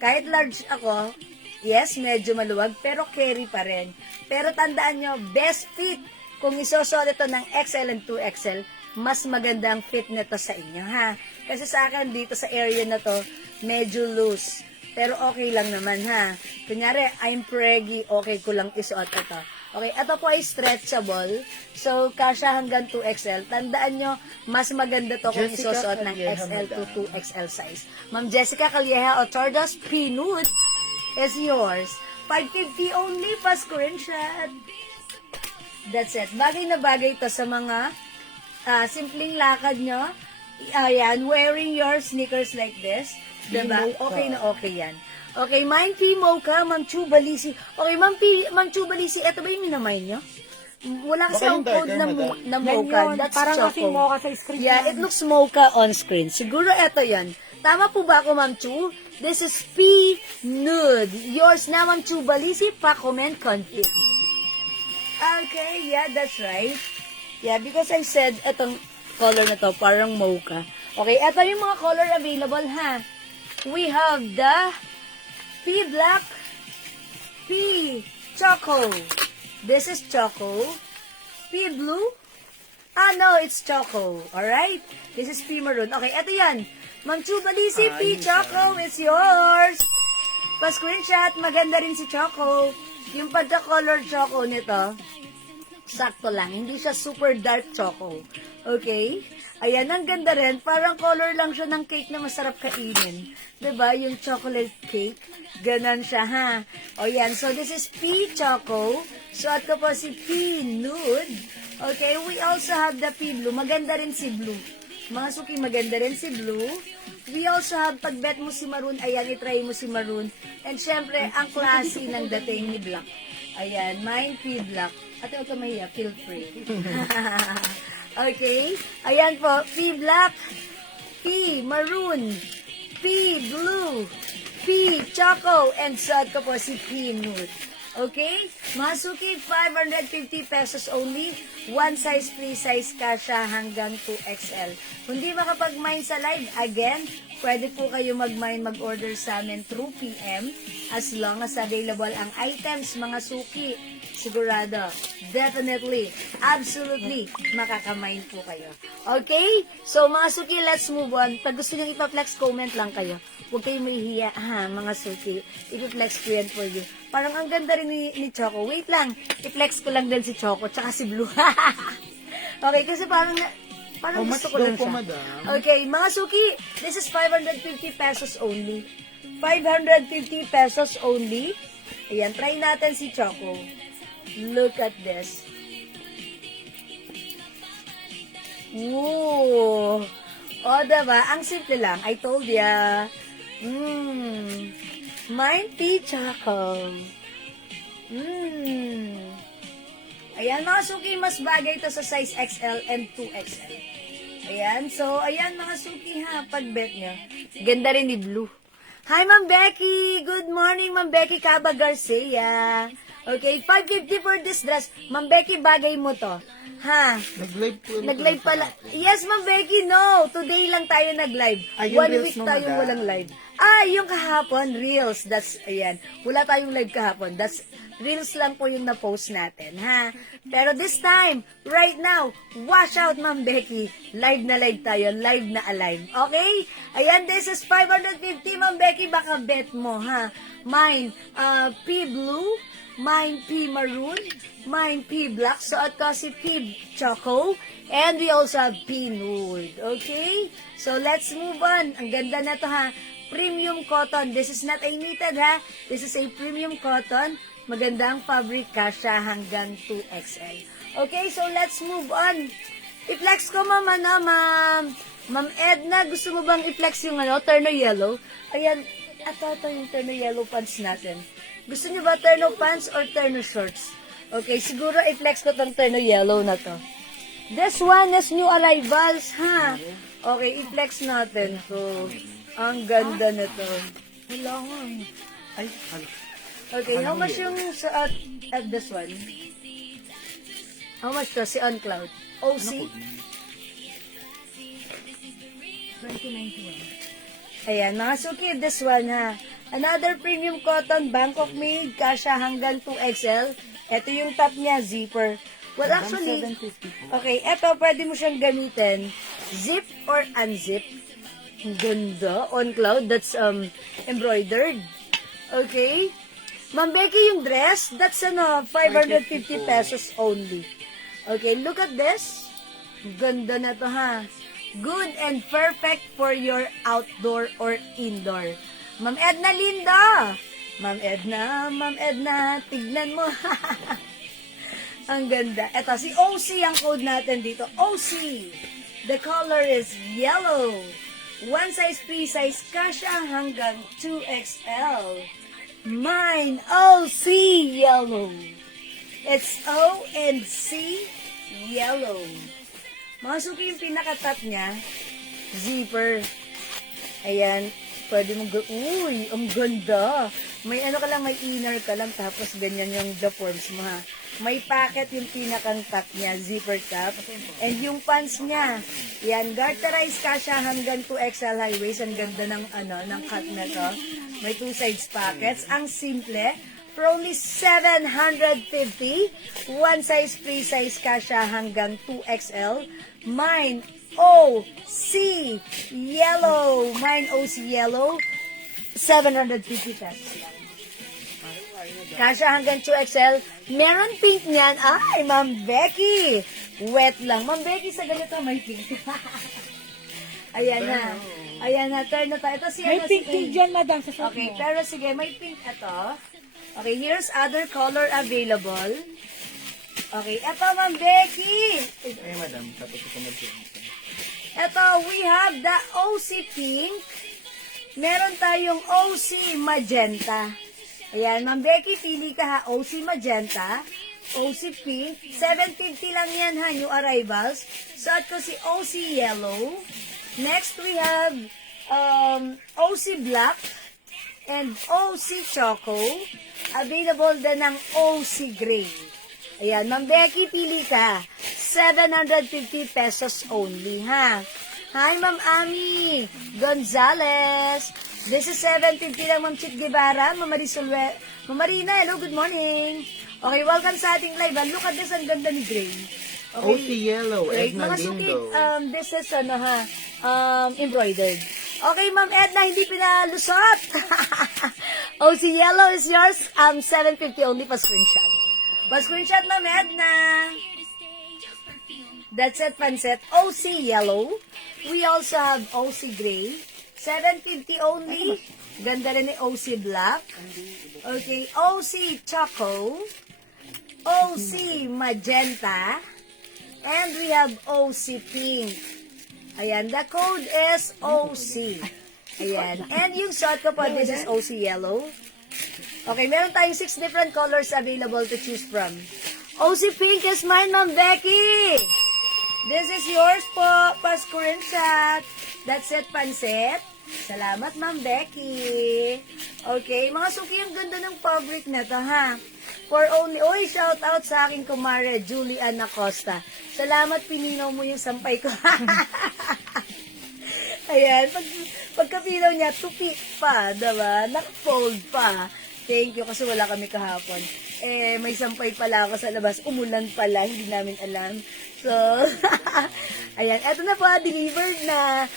Kahit large ako, yes, medyo maluwag, pero carry pa rin. Pero tandaan nyo, best fit. Kung isusuot ito ng XL and 2XL, mas maganda ang fit nito sa inyo, ha? Kasi sa akin, dito sa area na to, medyo loose. Pero okay lang naman, ha? Kunyari, I'm preggy, okay ko lang isuot ito. Okay, ito po ay stretchable. So, kasya hanggang 2XL. Tandaan nyo, mas maganda to kung Jessica isusuot ng Calleja, XL to madam. 2XL size. Ma'am Jessica Calleja Otordos, P-nude is yours. 550 only pa screenshot. That's it. Bagay na bagay to sa mga simpleng lakad nyo. Ayan, wearing your sneakers like this. Diba? Mocha. Okay na okay yan. Okay, Mine P. Mocha, Ma'am Chu Balisi. Okay, Ma'am Chu Balisi, eto ba yung minamay nyo? Wala kasi Baka ang yung code darker, na, madam. na Yan mocha. yun. That's Parang choco. kasing mocha sa screen Yeah, yan. it looks mocha on screen. Siguro eto yan. Tama po ba ako, Ma'am Chu? This is P. Nude. Yours na, Ma'am Chu Balisi. Pa-comment, confirm. Okay, yeah, that's right. Yeah, because I said, etong color na to, parang mocha. Okay, eto yung mga color available, ha? We have the P Black, P Choco. This is Choco. P Blue. Ah, no, it's Choco. Alright? This is P Maroon. Okay, eto yan. Ma'am Chu Balisi, P Choco, it's yours. Pa-screenshot, maganda rin si Choco. Yung pagka-color Choco nito, sakto lang. Hindi siya super dark choco. Okay? Ayan, ang ganda rin. Parang color lang siya ng cake na masarap kainin. 'Di ba? Yung chocolate cake. Ganon siya, ha? O yan. So, this is P Choco. Suot ko po si P Nude. Okay? We also have the P Blue. Maganda rin si Blue. Mga suki, maganda rin si Blue. We also have, pag bet mo si Maroon, ayan, itry mo si Maroon. And syempre, ang classy ng dating ni Black. Ayan, Mine P Black. Ate, huwag ka mahiya, feel free. Okay? Ayan po, P Black, P Maroon, P Blue, P Choco, and suot ko po si P Nude. Okay? Masuki, 550 pesos only. One size, free size ka siya hanggang 2XL. Kung di makapag-mine sa live, again, pwede po kayo mag-order sa amin through PM as long as available ang items, mga suki. Sigurado, definitely, absolutely, makaka-mine po kayo. Okay? So, mga suki, let's move on. Pag gusto nyo ipa-flex, comment lang kayo. Huwag kayong mahihiya, ha, mga suki. Ipa-flex ko yan for you. Parang ang ganda rin ni Choco. Wait lang, i-flex ko lang din si Choco, tsaka si Blue. Okay, kasi parang How much gusto ko lang daw po, siya. madam? Okay, mga suki, this is 550 pesos only. 550 pesos only. Ayan, try natin si Choco. Look at this. Ooh. O, diba? Ang simple lang. I told ya. Mine P Choco. Ayan, mga suki, mas bagay to sa size XL and 2XL. Ayan, so, ayan mga suki ha, pag-bet nyo. Ganda rin ni Blue. Hi, Ma'am Becky! Good morning, Ma'am Becky Caba Garcia. Okay, 550 for this dress. Ma'am Becky, bagay mo to. Ha? Nag-live po. Nag-live pala. Yes, Ma'am Becky, no. Today lang tayo nag-live. Ay, yung 1 Reels week mo, tayong madam. walang live. Ah, yung kahapon, Reels. That's, ayan. Wala tayong live kahapon. That's, Reels lang po yung na-post natin, ha? Pero this time, right now, watch out, Ma'am Becky. Live na live tayo. Live na alive. Okay? Ayan, this is 550, Ma'am Becky. Baka bet mo, ha? Mine, P Blue. Mine P Maroon, mine P Black, suot ko si P Choco, and we also have P Nude. Okay? So, let's move on. Ang ganda na to, ha? Premium cotton. This is not a knitted, ha? This is a premium cotton. Magandang fabric ka siya hanggang 2XL. Okay, so let's move on. I-flex ko, ma'am, Ma'am Edna, gusto mo bang i-flex yung terno yellow? Ayan, ito yung terno yellow pants natin. Gusto niyo ba terno pants or terno shorts? Okay, siguro i-flex ko tong terno yellow na to. This one is new arrivals, ha? Okay, i-flex natin to. Ang ganda nito. Wala nga. Ay, ano? Okay, how much yung sa at this one? How much to? Si On Cloud. OC? 2091. Ayan, mga suki, this one, ha? Another premium cotton, Bangkok made, kasha hanggang 2XL. Ito yung top niya, zipper. Well, actually, 750 po. okay, ito, pwede mo siyang gamitin. Zip or unzip. Ang ganda. On Cloud, that's embroidered. Okay? Ma'am Becky, yung dress, that's 550 pesos only. Okay, look at this. Ang ganda na to, ha? Good and perfect for your outdoor or indoor. Ma'am Edna Linda. Ma'am Edna, tignan mo. Ang ganda. Eto, si OC ang code natin dito. OC. The color is yellow. One size, free size, kasha hanggang 2XL. Mine, OC yellow. It's O and C yellow. Mga suki yung pinaka-top niya, zipper. Ayan, pwede mong uy, ang ganda. May ano ka lang, may inner ka lang, tapos ganyan yung the forms mo ha. May pocket yung pinakang top niya, zipper top. And yung pants niya, yan, garterized kasha hanggang 2XL high waist. Ang ganda ng, ng cut na to. May 2 sides pockets. Ang simple, for only 750. One size, free size kasha hanggang 2XL. Mine, OC yellow. Mine, OC yellow. 750 pesos lang. Kasha hanggang 2XL. Meron pink niyan. Ay, Ma'am Becky. Wet lang. Ma'am Becky, sa ganito may pink. Ayan na. Ayan na. Turn na tayo. Ito si May ano, pink si din dyan, madam, sa shop Okay, mo. pero sige, may pink ito. Okay, here's other color available. Okay, ito Ma'am Becky. Ay, madam, tapos ito Ito, we have the OC pink. Meron tayong OC magenta. Ayan, Ma'am Becky, pili ka ha. OC magenta, OC pink. 750 lang yan ha, new arrivals. Suot ko si OC yellow. Next, we have OC black and OC choco. Available din ng OC gray. Ayan, Ma'am Becky, pili ka. 750 pesos only, ha? Hi, Ma'am Ami Gonzalez. This is 750 lang, Ma'am Chit Guevara. Ma'am Marisol, Ma'am Marina, hello, good morning. Okay, welcome sa ating live. Look at this, ang ganda ni Gray. Okay. OC yellow, Great. Edna Mga suki, Lindo. this is embroidered. Okay, Ma'am Edna, hindi pinalusot. OC yellow is yours. 750 only pa screenshot. Pa screenshot, Ma'am Edna. That's it, panset. OC yellow. We also have OC gray. 750 only. Ganda rin ni OC black. Okay, OC choco. OC magenta. And we have OC pink. Ayan, the code is OC. Ayan. And yung shot ko po, this is OC yellow. Okay, meron tayong 6 different colors available to choose from. OC pink is mine, Ma'am Becky. This is yours po, pa-screenshot. That's it, pansit. Salamat, Ma'am Becky. Okay, mga suki, ang ganda ng fabric na to, ha? For only, shout out sa aking kumare, Julie Ann Acosta. Salamat, pininaw mo yung sampay ko. Ayan, pagkapinaw niya, tupi pa, diba? Naka-fold pa. Thank you, kasi wala kami kahapon. May sampay pala ako sa labas. Umulan pala, hindi namin alam. So, ayan, eto na po, delivered na.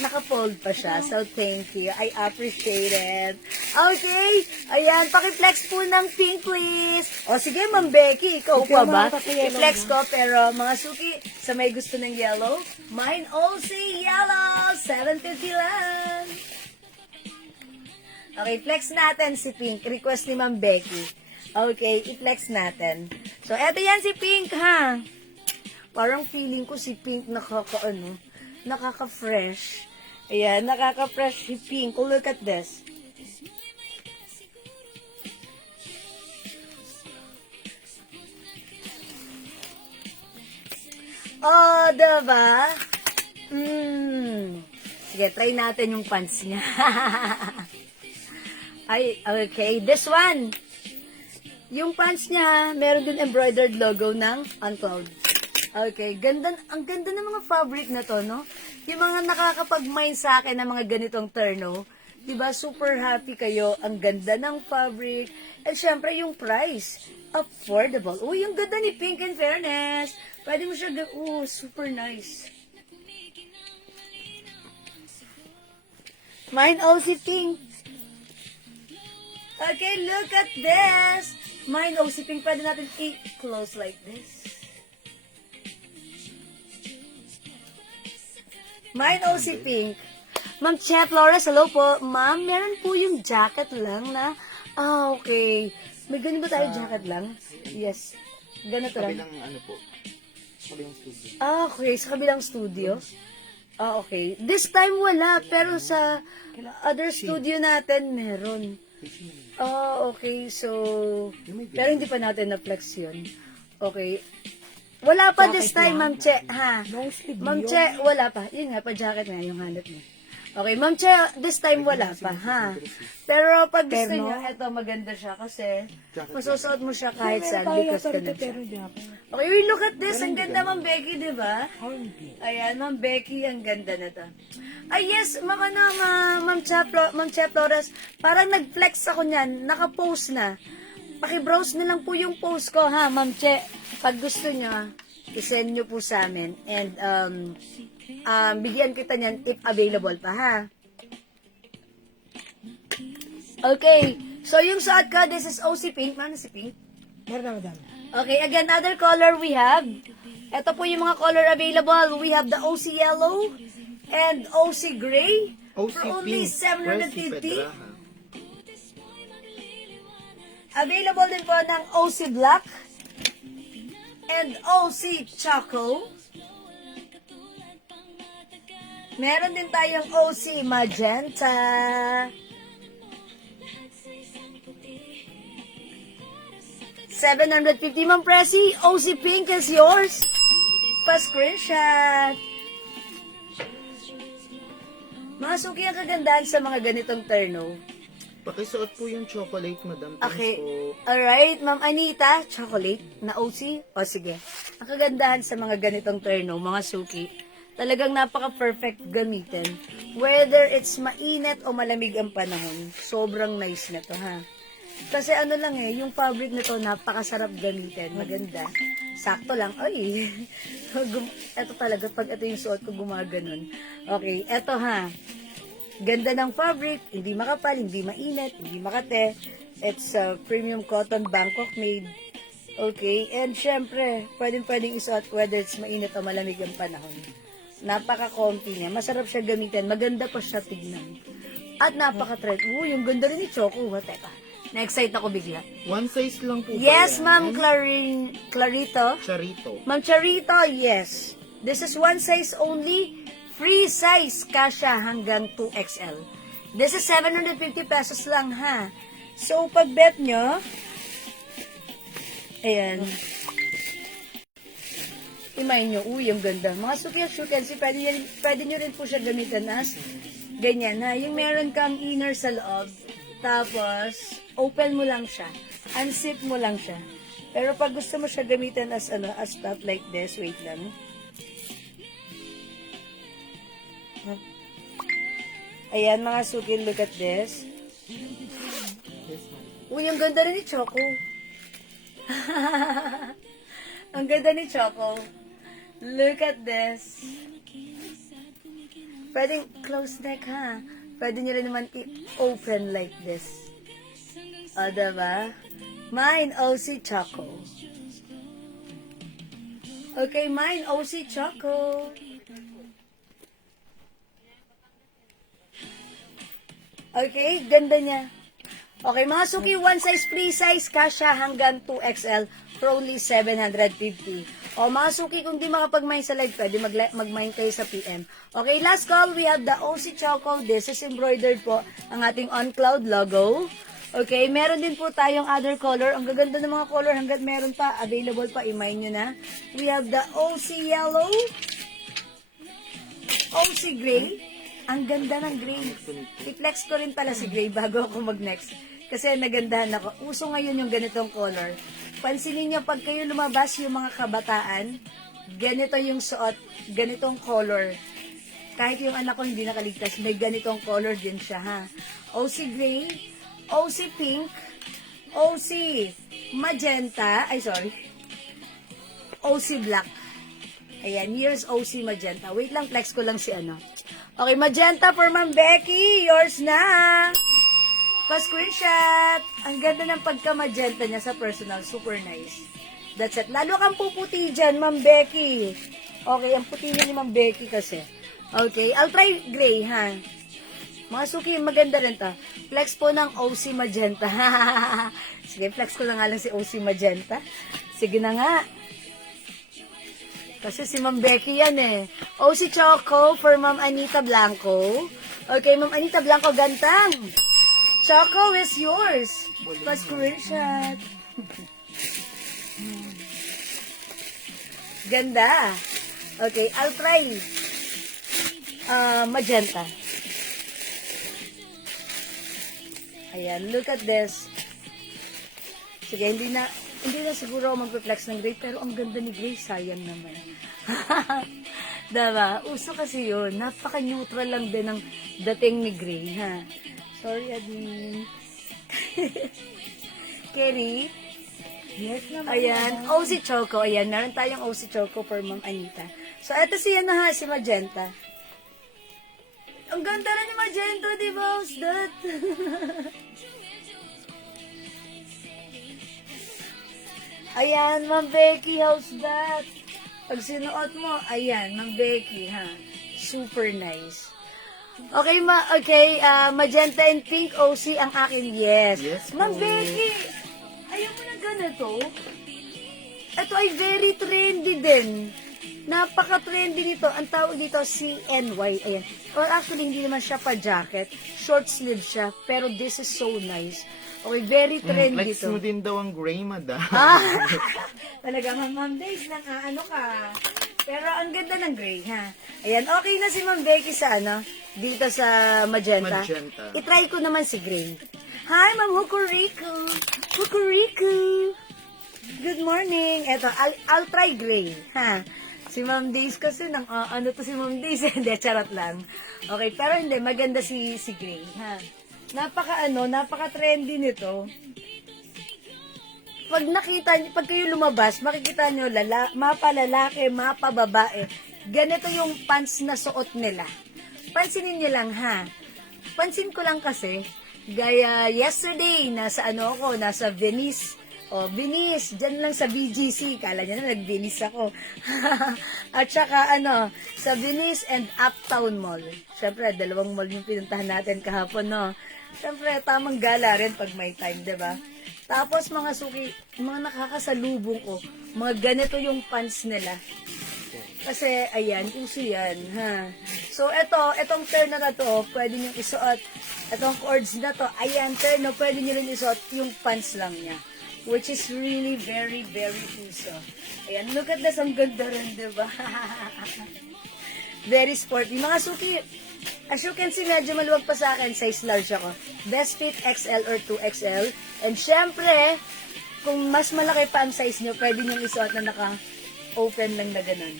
Naka-fold pa siya. So, thank you. I appreciate it. Okay. Ayan, paki-flex po ng pink, please. O, sige, Ma'am Becky, ikaw pa ba? I-flex ko, pero mga suki, sa may gusto ng yellow, mine OC yellow. 750 lang. Okay, flex natin si pink. Request ni Ma'am Becky. Okay, i-flex natin. So, eto yan si pink, ha? Parang feeling ko si pink nakaka-fresh. Ayan, nakaka-fresh si pink. Oh, look at this. Oh, diba? Sige, try natin yung pants niya. Ay, okay. This one. Yung pants niya, meron din embroidered logo ng Uncloud. Okay, ang ganda ng mga fabric na to, no? Yung mga nakakapag-mind sa akin ng mga ganitong terno, diba, super happy kayo, ang ganda ng fabric, at syempre yung price, affordable. Uy, yung ganda ni Pink, in fairness. Pwede mo siya, super nice. Mine OC Pink. Okay, look at this. Mine OC Pink, pwede natin i-close like this. Mine OC Pink. Ma'am Che Flores, hello po. Ma'am, meron po yung jacket lang na, okay. May ganun ba tayo jacket lang? Yes. Ganito lang. Kabilang ano po. kabilang studio. Ah, okay. Sa kabilang studio? Ah, okay. This time wala, pero sa other studio natin meron. Ah, okay. So, pero hindi pa natin na-flex yun. Okay. Wala pa this time, Ma'am Che, ha? Long sleeve Ma'am yun. Che, wala pa. Yun nga, pa-jacket nga yung hanap mo. Okay, Ma'am Che, this time wala pa, ha? Pero pag gusto Terno? nyo, eto maganda siya kasi masusuot mo siya kahit saan because ka na siya. Pero di ako. Okay, wait, look at this. Ang ganda, Ma'am Becky, di ba? Oh, hindi. Ayan, Ma'am Becky, ang ganda na to. Ay, yes, Ma'am, Ma'am Che Flores, parang nag-flex ako niyan, naka-post na. Paki-browse na lang po yung post ko, ha, Ma'am Che. Pag gusto nyo, isend nyo po sa amin. And, bigyan kita niyan if available pa, ha? Okay, so yung suot ko, this is OC Pink. Ano si Pink? Meron na, madam. Okay, again, other color we have. Ito po yung mga color available. We have the OC Yellow and OC Gray OC for only Pink, 750. Pedraha. Available din po ng OC Black and OC Choco. Meron din tayong OC Magenta. $750, Ma'am Presi. OC Pink is yours. Pa-screenshot. Mga suki ang kagandahan sa mga ganitong terno. Pakisuot po yung chocolate, madam. Thanks Okay. po. Alright, Ma'am Anita, chocolate na OC. O sige. Ang kagandahan sa mga ganitong terno, mga suki, talagang napaka-perfect gamitin. Whether it's mainit o malamig ang panahon, sobrang nice na to, ha? Kasi ano lang yung fabric nito napakasarap gamitin, maganda. Sakto lang, ay. Ito talaga, pag ito yung suot ko, gumaganon. Okay, eto ha. Ganda ng fabric, hindi makapal, hindi mainit, hindi makate. It's premium cotton, Bangkok made. Okay, and syempre, pwedeng isuot whether it's mainit o malamig ang panahon. Napaka-comfy niya, masarap siya gamitin, maganda pa siya tignan. At napaka-trend. Yung ganda rin ni Choco. Teka, na-excite ako bigla. One size lang po ba Yes, yan? Ma'am Clarito. Charito. Ma'am Charito, yes. This is one size only. Free size, kasha hanggang 2XL. This is 750 pesos lang, ha? So, pag bet nyo, ayan. Imayin nyo, ang ganda. Mga suki at shutensi, pwede nyo rin po siya gamitin as ganyan, ha? Yung meron kang inner sa loob, tapos, open mo lang siya. Unzip mo lang siya. Pero pag gusto mo siya gamitin as top like this, wait lang. Ayan, mga suki, look at this. Ang ganda rin ni Choco. Ang ganda ni Choco. Look at this. Pwedeng close neck, ha? Pwede nyo rin naman i-open like this. O, diba? Mine, OC Choco. Okay, mine, OC Choco. Okay, ganda niya. Okay, mga suki, one size, free size, kasha hanggang 2XL for only 750. O mga suki, kung di makapag-mine sa live, pwede mag-mine kayo sa PM. Okay, last call, we have the OC Choco. This is embroidered po ang ating On Cloud logo. Okay, meron din po tayong other color. Ang gaganda ng mga color, hanggat meron pa, available pa, i-mine nyo na. We have the OC Yellow, OC Gray. Ang ganda ng gray. I-flex ko rin pala si gray bago ako mag-next. Kasi nagandahan ako. Uso ngayon yung ganitong color. Pansinin nyo, pag kayo lumabas yung mga kabataan, ganito yung suot, ganitong color. Kahit yung anak ko hindi nakaligtas, may ganitong color din siya, ha? OC Gray, OC Pink, OC Magenta, OC Black. Ayan, here's OC Magenta. Wait lang, flex ko lang si ano. Okay, Magenta for Ma'am Becky. Yours na. Pa-screenshot. Ang ganda ng pagka-magenta niya sa personal. Super nice. That's it. Lalo kang puputi dyan, Ma'am Becky. Okay, ang puti niya ni Ma'am Becky kasi. Okay, I'll try gray, ha? Mga suki, maganda rin to. Flex po ng OC Magenta. Sige, flex ko lang nga lang si OC Magenta. Sige na nga. Kasi si Ma'am Becky yan eh. O si Choco for Ma'am Anita Blanco. Okay, Ma'am Anita Blanco, gantang. Choco is yours. Pa-screenshot. Ganda. Okay, I'll try. Magenta. Ayan, look at this. Sige, hindi na siguro ako mag-flex ng gray, pero ang ganda ni Gray, sayang naman. Diba? Uso kasi yun. Napaka-neutral lang din ang dating ni Gray, ha? Sorry, Adine. Kerry? Yes naman. Ayan, O si Choco. Ayan, meron tayong O si Choco for Ma'am Anita. So, eto siya na ha, si Magenta. Ang ganda na ni Magenta, di ba? How's that? Ayan, Ma'am Becky, how's that? Pag sinuot mo, ayan, Ma'am Becky, ha? Super nice. Okay, magenta and pink OC ang akin, yes. Yes, Ma'am po. Becky, ayaw mo na ganito? Ito ay very trendy din. Napaka-trendy nito. Ang tawag dito, CNY. Ayan. Or actually, hindi naman siya pa-jacket. Short sleeve siya. Pero this is so nice. Okay, very trendy Flex to. mo din daw ang gray, madam. Talaga, Ma'am Days, ano ka. Pero ang ganda ng gray, ha? Ayan, okay na si Ma'am Becky sa dito sa magenta. Magenta. I-try ko naman si gray. Hi, Ma'am Hukuriku. Hukuriku. Good morning. Eto, I'll try gray, ha? Si Ma'am Days kasi, ano to si Ma'am Days? Hindi, charot lang. Okay, pero hindi, maganda si gray, ha? Napaka-trendy nito. Pag kayo lumabas, makikita nyo, mapa lalaki, mapa babae. Ganito yung pants na suot nila. Pansinin nyo lang, ha? Pansin ko lang kasi, gaya yesterday, nasa Venice. Venice, dyan lang sa BGC. Kala nyo na, nag-Venice ako. At saka, sa Venice and Uptown Mall. Siyempre, dalawang mall yung pinuntahan natin kahapon, no? Siyempre, tamang gala rin pag may time, diba? Tapos, mga suki, mga nakakasalubong ko, mga ganito yung pants nila. Kasi, ayan, uso yan, ha? So, etong terno na to, pwede nyo isuot. Etong cords na to, ayan, terno, pwede nyo rin isuot yung pants lang niya. Which is really very, very uso. Ayan, look at this, ang ganda rin, diba? Very sporty. Mga suki, as you can see, medyo maluwag pa sa akin, size large ako. Best fit XL or 2XL. And syempre, kung mas malaki pa ang size nyo, pwede nyo isuot na naka-open lang na ganun.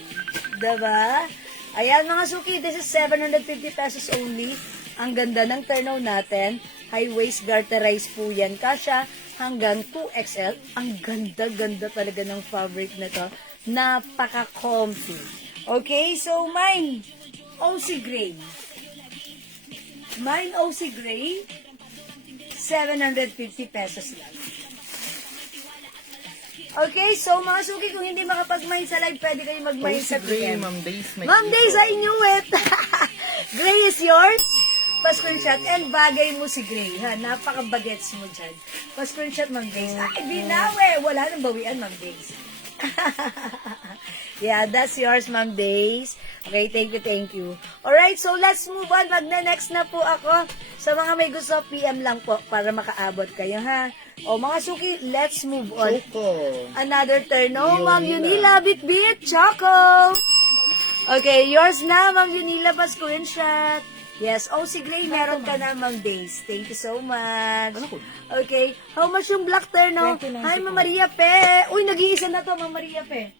Diba? Ayan mga suki, this is 750 pesos only. Ang ganda ng turnout natin. High waist garterized po yan. Kasha hanggang 2XL. Ang ganda-ganda talaga ng fabric na to. Napaka-comfy. Okay, so mine, OC Gray. Mine OC Gray, 750 pesos lang. Okay, so mga suki, kung hindi makapag-mine sa live, pwede kayo mag-mine sa Gray, PM. Ma'am Days. Ma'am Days, I knew it! Gray is yours. Pa-screenshot. And bagay mo si Gray, ha? Napaka-bagets mo dyan. Pa-screenshot, Ma'am Days. Ay, binawi! Wala nang bawian, Ma'am Days. Yeah, that's yours, Ma'am Days. Okay, thank you. Alright, so let's move on. Magna-next na po ako. Sa mga may gusto, PM lang po para makaabot kayo, ha? O, mga suki, let's move on. Choco. Another turn. No, Ma'am Yunila, bit-bit, Choco. Okay, yours na, Ma'am Yunila, pa screenshot. Yes, si Gray, meron ka na, Ma'am Days. Thank you so much. Okay, how much yung black turn, no? 29 Hi, Ma'am Maria Pe. Uy, nag-iisa na to, Ma'am Maria Pe.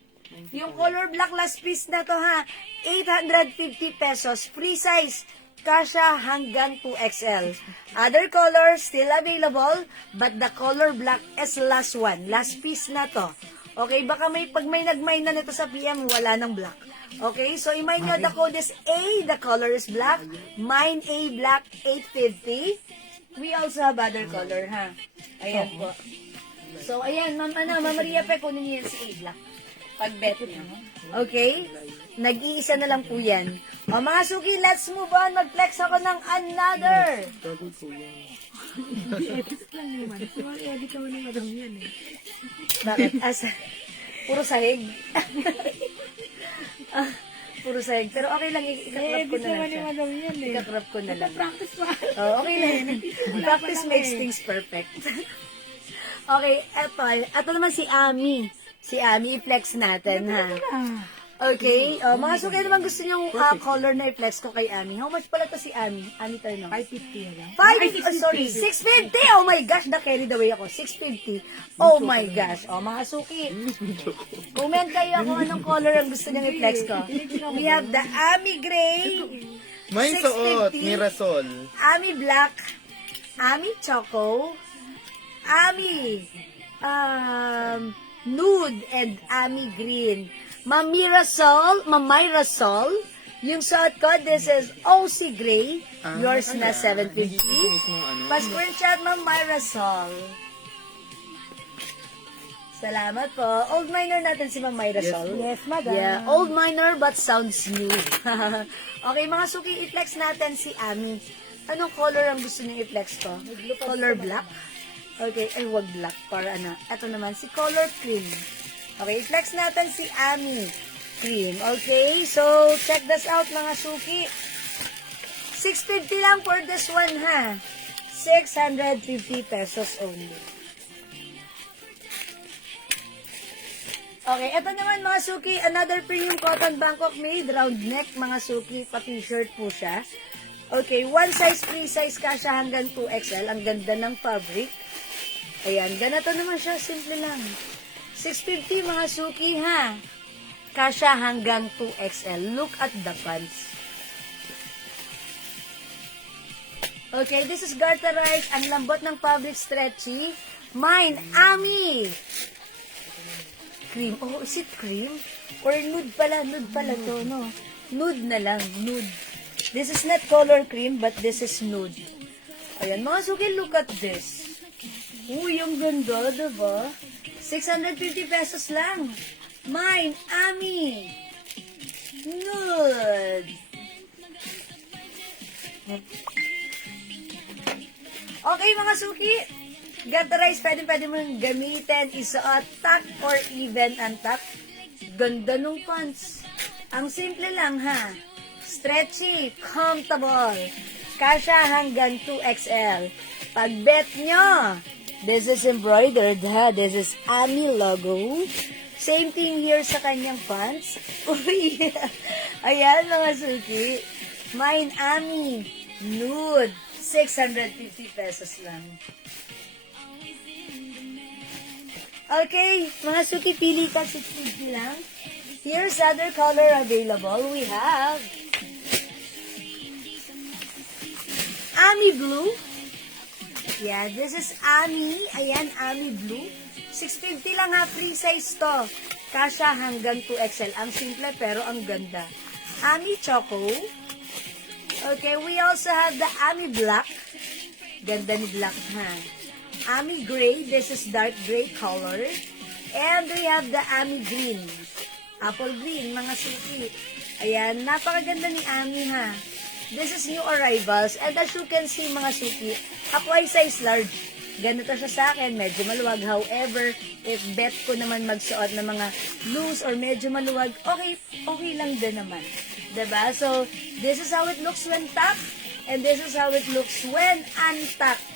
Yung color black last piece na to, ha? 850 pesos. Free size. Kasha hanggang 2XL. Other colors still available, but the color black is last one. Last piece na to. Okay, baka pag may nag-mine na nito sa PM, wala ng black. Okay, so i-mine nyo, the code is A, the color is black. Mine A black 850. We also have other color, ha? Ayan po. So, ayan, Ma'am Maria Pe, kunin niyo yan si A black. Pag-bet niyo. Okay? Nag-iisa na lang po yan. O mga suki, let's move on. Mag-flex ako ng another. Gagawin ko yan. Edit lang naman. Edit ka mo na madam yan eh. Bakit? Puro sahig. Puro sayang. Pero okay lang, ikakrap ko Edit na lang naman siya. ni Madam yan eh. Ikakrap ko na lang. Practice pa. Oh, okay lang. Practice makes things perfect. Okay, eto naman si Ami. Si Ami, i-flex natin, ha? Okay, mga suki naman gusto niyong color na i-flex ko kay Ami. How much pala to si Ami? Ami tayo, no? 550 yan. 650! Oh my gosh, na-carried away ako. 650. Oh my gosh. Oh, mga suki. Comment kayo kung anong color ang gusto niyong i-flex ko. We have the Ami Gray, May suot, 650. Mirasol. Ami Black, Ami Choco, Ami Nude, and Ami Green. Mamira Sol, yung suot ko, this is OC Gray, yours na 750. Pa-screenshot, Mamira Sol. Salamat po. Old miner natin si Mamira Sol. Yes, madam. Yeah, old miner but sounds new. Okay, mga suki, i-flex natin si Ami. Anong color ang gusto niyo i-flex ko? Color black? Okay, ay wag black para ano. Ito naman, si color cream. Okay, i-flex natin si Ami cream. Okay, so check this out mga suki. 650 lang for this one, ha? 650 pesos only. Okay, ito naman mga suki, another premium cotton Bangkok made, round neck mga suki, pa-t-shirt po siya. Okay, one size, free size kasha hanggang 2XL. Ang ganda ng fabric. Ayan, ganito naman siya, simple lang. 650 mga suki, ha? Kasha hanggang 2XL. Look at the pants. Okay, this is garterized. Ang lambot ng fabric, stretchy. Mine, Ami. Cream. Oh, is it cream? Or nude pala? Nude pala to, no? Nude na lang. Nude. This is not color cream, but this is nude. Ayan, mga suki, look at this. Uy, yung ganda, diba? 650 pesos lang. Mine, Ami. Nude. Okay, mga suki. Garterized, pwede mo gamitin, isuot, tuck, or even untuck. Ganda nung pants. Ang simple lang, ha? Stretchy, comfortable. Kasha hanggang 2XL. Pag bet nyo, this is embroidered, ha? This is Ami logo. Same thing here sa kanyang pants. Uy! Ayan, mga suki. Mine, Ami. Nude. 650 pesos lang. Okay, mga suki, pili ka 650 lang. Here's other color available. We have Ami Blue. Yeah, this is Ami. Ayan, Ami Blue. 650 lang ha, free size to. Kasha hanggang 2XL. Ang simple pero ang ganda. Ami Choco. Okay, we also have the Ami Black. Ganda ni Black, ha? Ami Gray. This is dark gray color. And we have the Ami Green. Apple green, mga suki. Ayan, napakaganda ni Ami, ha? This is new arrivals. And as you can see, mga suki, ako ay size large. Ganito siya sa akin, medyo maluwag. However, if bet ko naman magsuot ng mga loose or medyo maluwag, okay lang din naman. Diba? So, this is how it looks when tucked, and this is how it looks when untucked.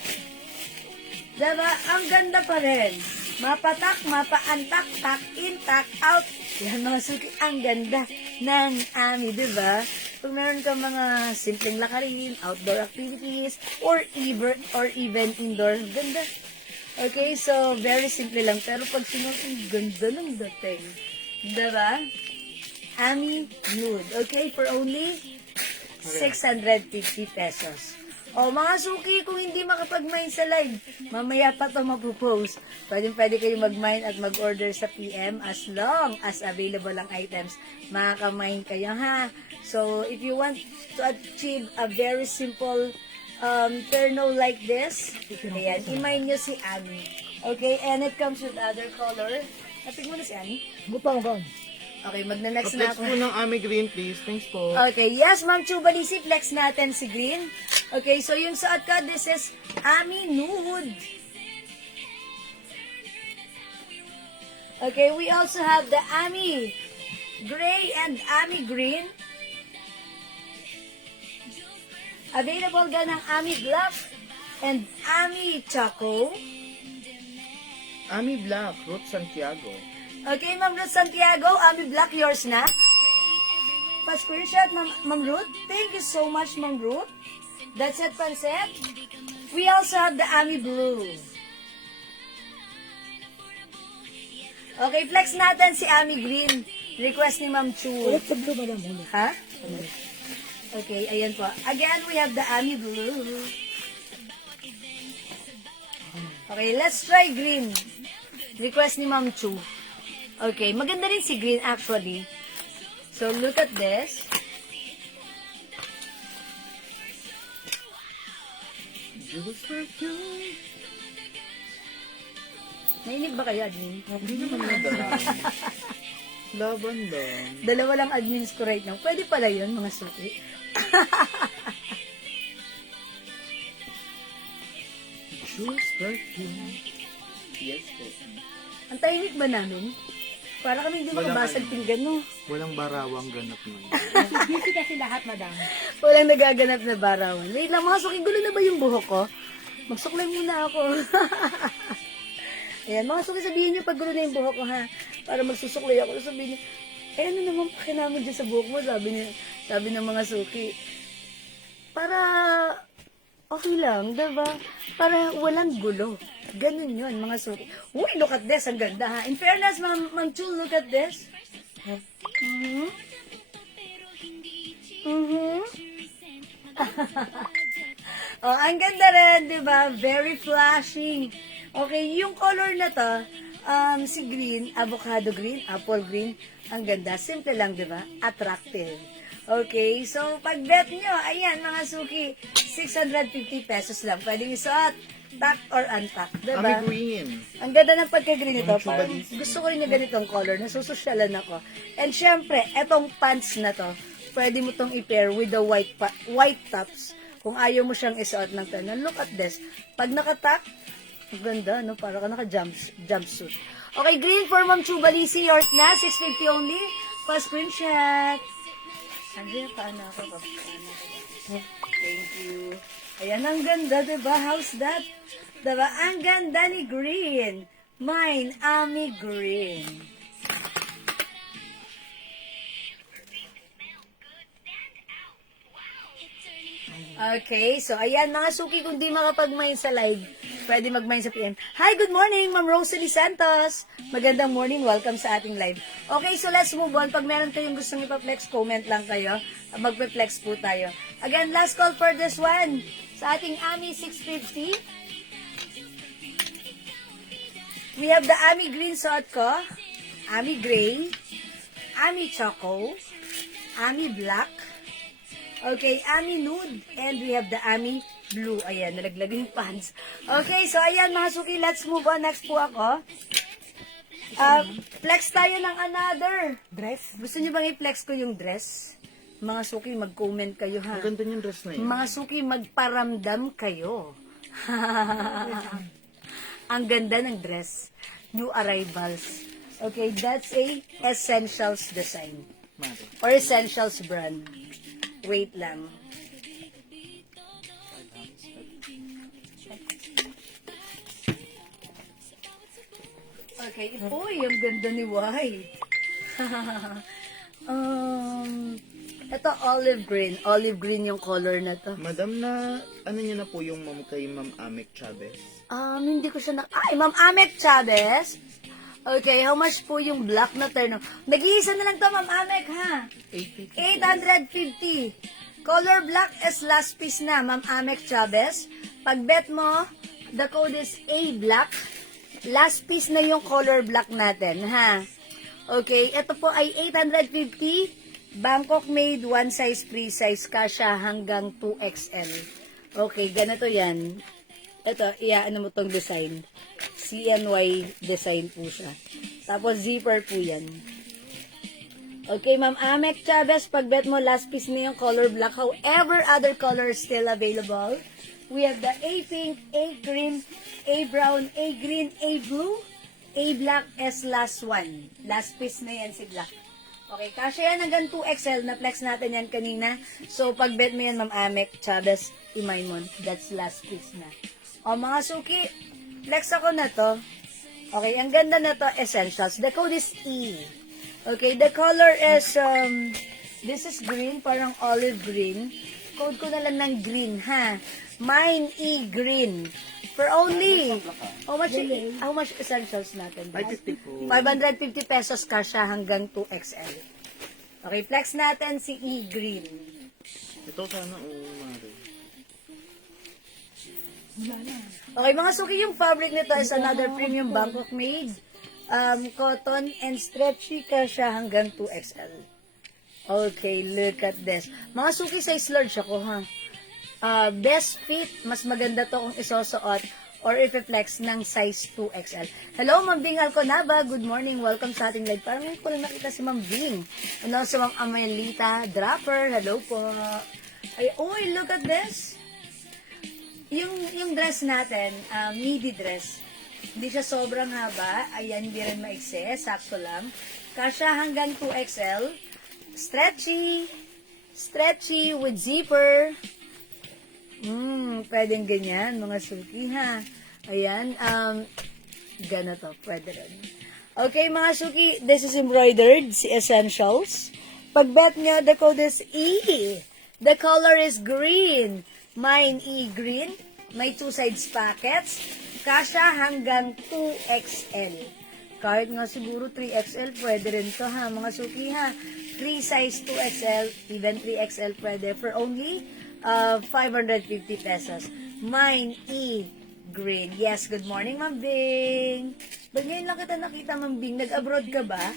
Diba? Ang ganda pa rin. Mapatak, mapa-untuck, tuck in, tuck out. Yan mga suki, ang ganda ng Ami, diba? Kung meron ka mga simpleng lakarin, outdoor activities, or even indoor, ganda. Okay, so very simple lang. Pero pag sinuot, ang ganda ng dating. Diba? Ami Nude. Okay, for only 650 pesos. O, mga suki, kung hindi makapag-mine sa live, mamaya pa ito mapupost. Pwede kayo mag-mine at mag-order sa PM as long as available ang items. Makaka-mine kayo, ha? So, if you want to achieve a very simple terno like this, ayan, i-mine nyo si Ami. Okay, and it comes with other color. Napig mo na si Ami? Butang ka. Okay, magna-next na Flex ako. po ng Ami Green, please. Thanks po. Okay, yes, Ma'am Chubalisi, flex natin si Green. Okay, so yung suot ko, this is Ami Nude. Okay, we also have the Ami Gray and Ami Green. Available din ng Ami Black and Ami Choco. Ami Black, Ruth Santiago. Okay, Ma'am Ruth Santiago, Ami Black, yours na. Pa-screenshot, Ma'am Ruth. Thank you so much, Ma'am Ruth. That's it, Pansep. We also have the Ami Blue. Okay, flex natin si Ami Green. Request ni Ma'am Chu. Ulit pag madam, ulit. Ha? Okay, ayan po. Again, we have the Ami Blue. Okay, let's try green. Request ni Ma'am Chu. Okay, maganda rin si green actually. So, look at this. Nainig ba kayo, admin? Hindi naman madam. Laban lang. Dalawa lang admins ko right now. Pwede pala yun, mga suki. Juice perfume. Yes po. Ang tahimik ba namin? Para kami hindi Walang makabasag ano. pinggan, no? Walang barawang ganap nun. Busy kasi lahat, madam. Walang nagaganap na barawan. Wait lang, mga suki, gulo na ba yung buhok ko? Magsuklay muna ako. Ayan, mga suki, sabihin niyo pag gulo na yung buhok ko, ha? Para magsusuklay ako. Sabihin niyo, ano naman pakinamon dyan sa buhok mo? Sabi ng mga suki. Para okay lang, diba? Para walang gulo. Ganun yun, mga suki. Uy, look at this. Ang ganda, ha? In fairness, Ma'am Chu, look at this. Mm-hmm. Mm-hmm. Oh, ang ganda rin, di ba? Very flashing. Okay, yung color na to, si green, avocado green, apple green, ang ganda. Simple lang, di ba? Attractive. Okay, so pag bet nyo, ayan mga suki, 650 pesos lang. Pwedeng isuot, tuck or untuck, di Ami ba? Green. Ang ganda ng pagka-green nito. Ang Parang chubalisi. gusto ko rin yung ganitong color. Nasusosyalan ako. And syempre, etong pants na to, pwede mo tong i-pair with the white tops. Kung ayaw mo siyang isuot ng tanan. Look at this. Pag nakatak, ang ganda, no? Para ka naka-jumpsuit. Okay, green for Ma'am Chubalisi. Yours na, 650 only. Pa-screenshot. Andrea, paano ako? Thank you. Ayan, ang ganda, diba? How's that? Diba? Ang ganda ni Green. Mine, Ami Green. Okay, so ayan mga suki, kung di makapag-mine sa live, pwede mag-mine sa PM. Hi, good morning, Ma'am Rosalie Santos. Magandang morning, welcome sa ating live. Okay, so let's move on. Pag meron kayong gustong ipa-flex, comment lang kayo. Magpe-flex po tayo. Again, last call for this one. Sa ating Ami 650. We have the Ami Green suot ko, Ami Gray, Ami Choco, Ami Black, okay, Ami Nude, and we have the Ami Blue. Ayan, nalaglag yung pants. Okay, so ayan mga suki, let's move on. Next po ako. Flex tayo ng another. Dress. Gusto niyo bang i-flex ko yung dress? Mga suki, mag-comment kayo ha. Ang ganda niyang dress na yun. Mga suki, magparamdam kayo. Ang ganda ng dress. New arrivals. Okay, that's a Essentials design. Mare. Or Essentials brand. Wait lang. Okay, uy, ang ganda ni White. Ito olive green. Olive green yung color na to. Madam, na ano niya na po yung mom kay Ma'am Amek Chavez? Hindi ko siya na... Ay, Ma'am Amek Chavez. Okay, how much po yung black na terno? Nag-iisa na lang to, Ma'am Amek, ha? 850. Color black is last piece na, Ma'am Amek Chavez. Pag bet mo, the code is A black. Last piece na yung color black natin, ha? Okay, ito po ay 850. Bangkok made, one size, free size, kasha hanggang 2XL. Okay, ganito yan. Ito, iaano mo tong design. CNY design po siya. Tapos zipper po yan. Okay, Ma'am Amek Chavez, pag bet mo, last piece na yung color black. However, other colors still available. We have the A pink, A cream, A brown, A green, A blue, A black as last one. Last piece na yan si black. Okay, kasya yan hanggang 2XL. Na-flex natin yan kanina. So, pag bet mo yan, Ma'am Amek, Chavez, Imaymon, that's last piece na. O, mga suki, flex ako na to. Okay, ang ganda na to, essentials. The code is E. Okay, the color is, this is green, parang olive green. Code ko na lang ng green, ha? Mine E green. For only, how much essentials natin? 550 po. 550 pesos kasya hanggang 2XL. Okay, flex natin si E green. Ito sana o mare. Okay, mga suki, yung fabric nito is another premium Bangkok made. Cotton and stretchy kasya hanggang 2XL. Okay, look at this. Mga suki, size large ako, ha? Best fit, mas maganda to kung isusuot or i-flex ng size 2XL. Hello, Ma'am Bing Alconaba. Good morning. Welcome sa ating live. Parang hindi ko lang nakita si Ma'am Bing. And also, Ma'am Amelita Draper. Hello po. Ay, uy, look at this. Yung dress natin, midi dress. Hindi siya sobrang haba. Ayan, hindi rin maikse. Sakto lang. Kasya hanggang 2XL. Stretchy. Stretchy with zipper. Pwedeng ganyan, mga suki, ha? Ayan, ganito, pwede rin. Okay, mga suki, this is embroidered, si Essentials. Pag bet nyo, the code is E. The color is green. Mine E green. May 2 sides pockets. Kasya hanggang 2XL. Kahit nga siguro 3XL, pwede rin to, ha, mga suki, ha? 3 size 2XL, even 3XL pwede for only 550 pesos. Mine E green. Yes, good morning, Ma'am Bing. Ba't ngayon lang kita nakita, Ma'am Bing? Nag-abroad ka ba?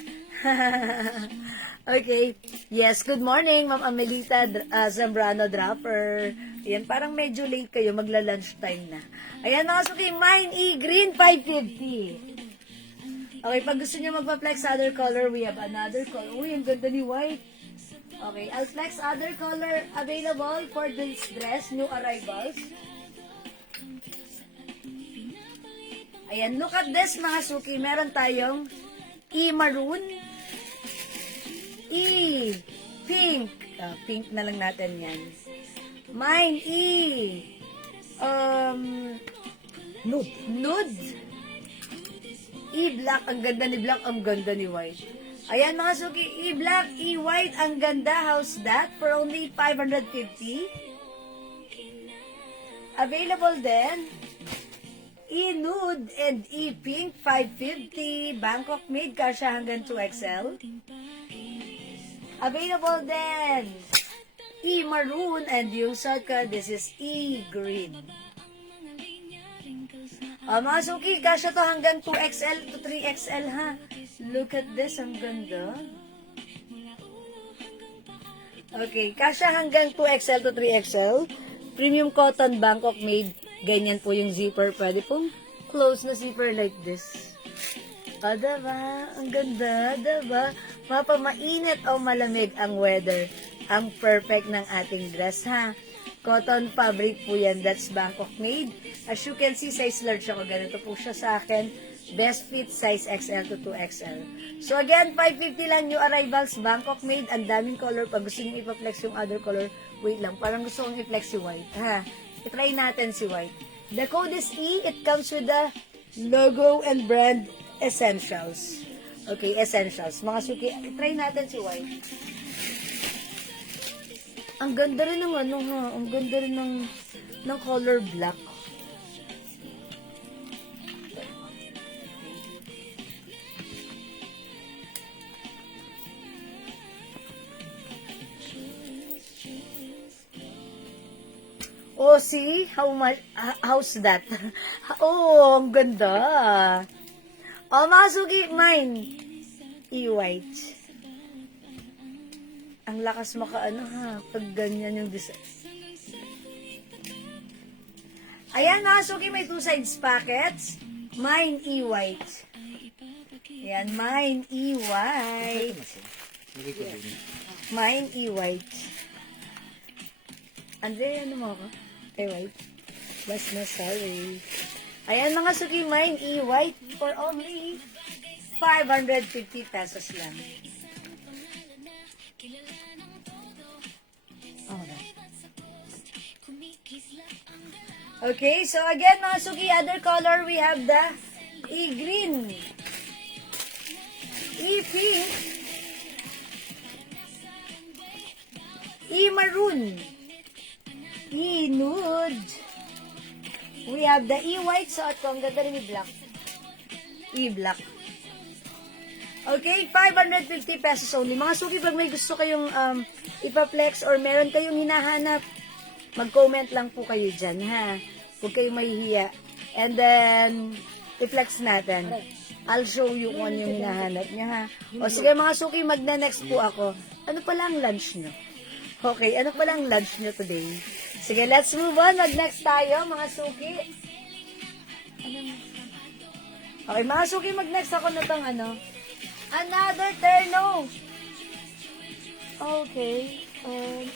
Okay. Yes, good morning, Ma'am Amelita Zambrano Draper. Ayan, parang medyo late kayo. Magla-lunch time na. Ayan, mga suki, Mine E green, 550. Okay, pag gusto niyo magpa-flex other color, we have another color. Uy, ang ganda ni white. Okay, I'll flex other color available for this dress, new arrivals. Ayan, look at this, mga suki. Meron tayong E maroon, E pink. Pink na lang natin yan. Mine E nude. E black, ang ganda ni black, ang ganda ni white. Ayan, mga suki, E-black, E-white, ang ganda. How's that? For only 550. Available din. E-nude and E-pink, 550. Bangkok made, kasya hanggang 2XL. Available din. E-maroon and yung saka, this is E-green. Mga suki, kasya to hanggang 2XL to 3XL, ha? Look at this, ang ganda. Okay, kasya hanggang 2XL to 3XL. Premium cotton, Bangkok made. Ganyan po yung zipper. Pwede pong close na zipper like this. Diba? Ang ganda, diba? Mapamainit o malamig ang weather. Ang perfect ng ating dress, ha? Cotton fabric po yan. That's Bangkok made. As you can see, size large ako. Ganito po siya sa akin. Best fit, size XL to 2XL. So again, 550 lang new arrivals. Bangkok made. Ang daming color. Pag gusto nyo ipa-flex yung other color, wait lang. Parang gusto kong i-flex si white. Ha? I-try natin si white. The code is E. It comes with the logo and brand Essentials. Okay, Essentials. Mga suki, i-try natin si white. Ang ganda rin ng ano, ha? Ang ganda rin ng color black. Oh, see? How's that? Oh, ang ganda. Oh, mga suki, mine. E-white. Ang lakas makaano, ha? Pag ganyan yung design. Ayan, mga suki, may 2 sides pockets. Mine E-white. Ayan, mine E-white. Mine E-white. Andre, ano mo ako? white. Mas na, sorry. Ayan, mga suki, mine E-white for only 550 pesos lang. Okay, so again, mga suki, other color, we have the e-green, e-pink, e-maroon, e-nude, we have the e-white, suot ko, ang ganda rin e-black, e-black. Okay, 550 pesos only. Mga suki, pag may gusto kayong ipa-flex or meron kayong hinahanap, mag-comment lang po kayo dyan, ha? Huwag kayong mahihiya. And then, i-flex natin. I'll show you kung ano yung hinahanap niya, ha? O sige, mga suki, magna-next po ako. Ano pala ang lunch nyo? Okay, ano pala ang lunch nyo today? Sige, let's move on. Mag-next tayo, mga suki. Okay, mga suki, mag-next ako na tong ano. Another terno. Okay.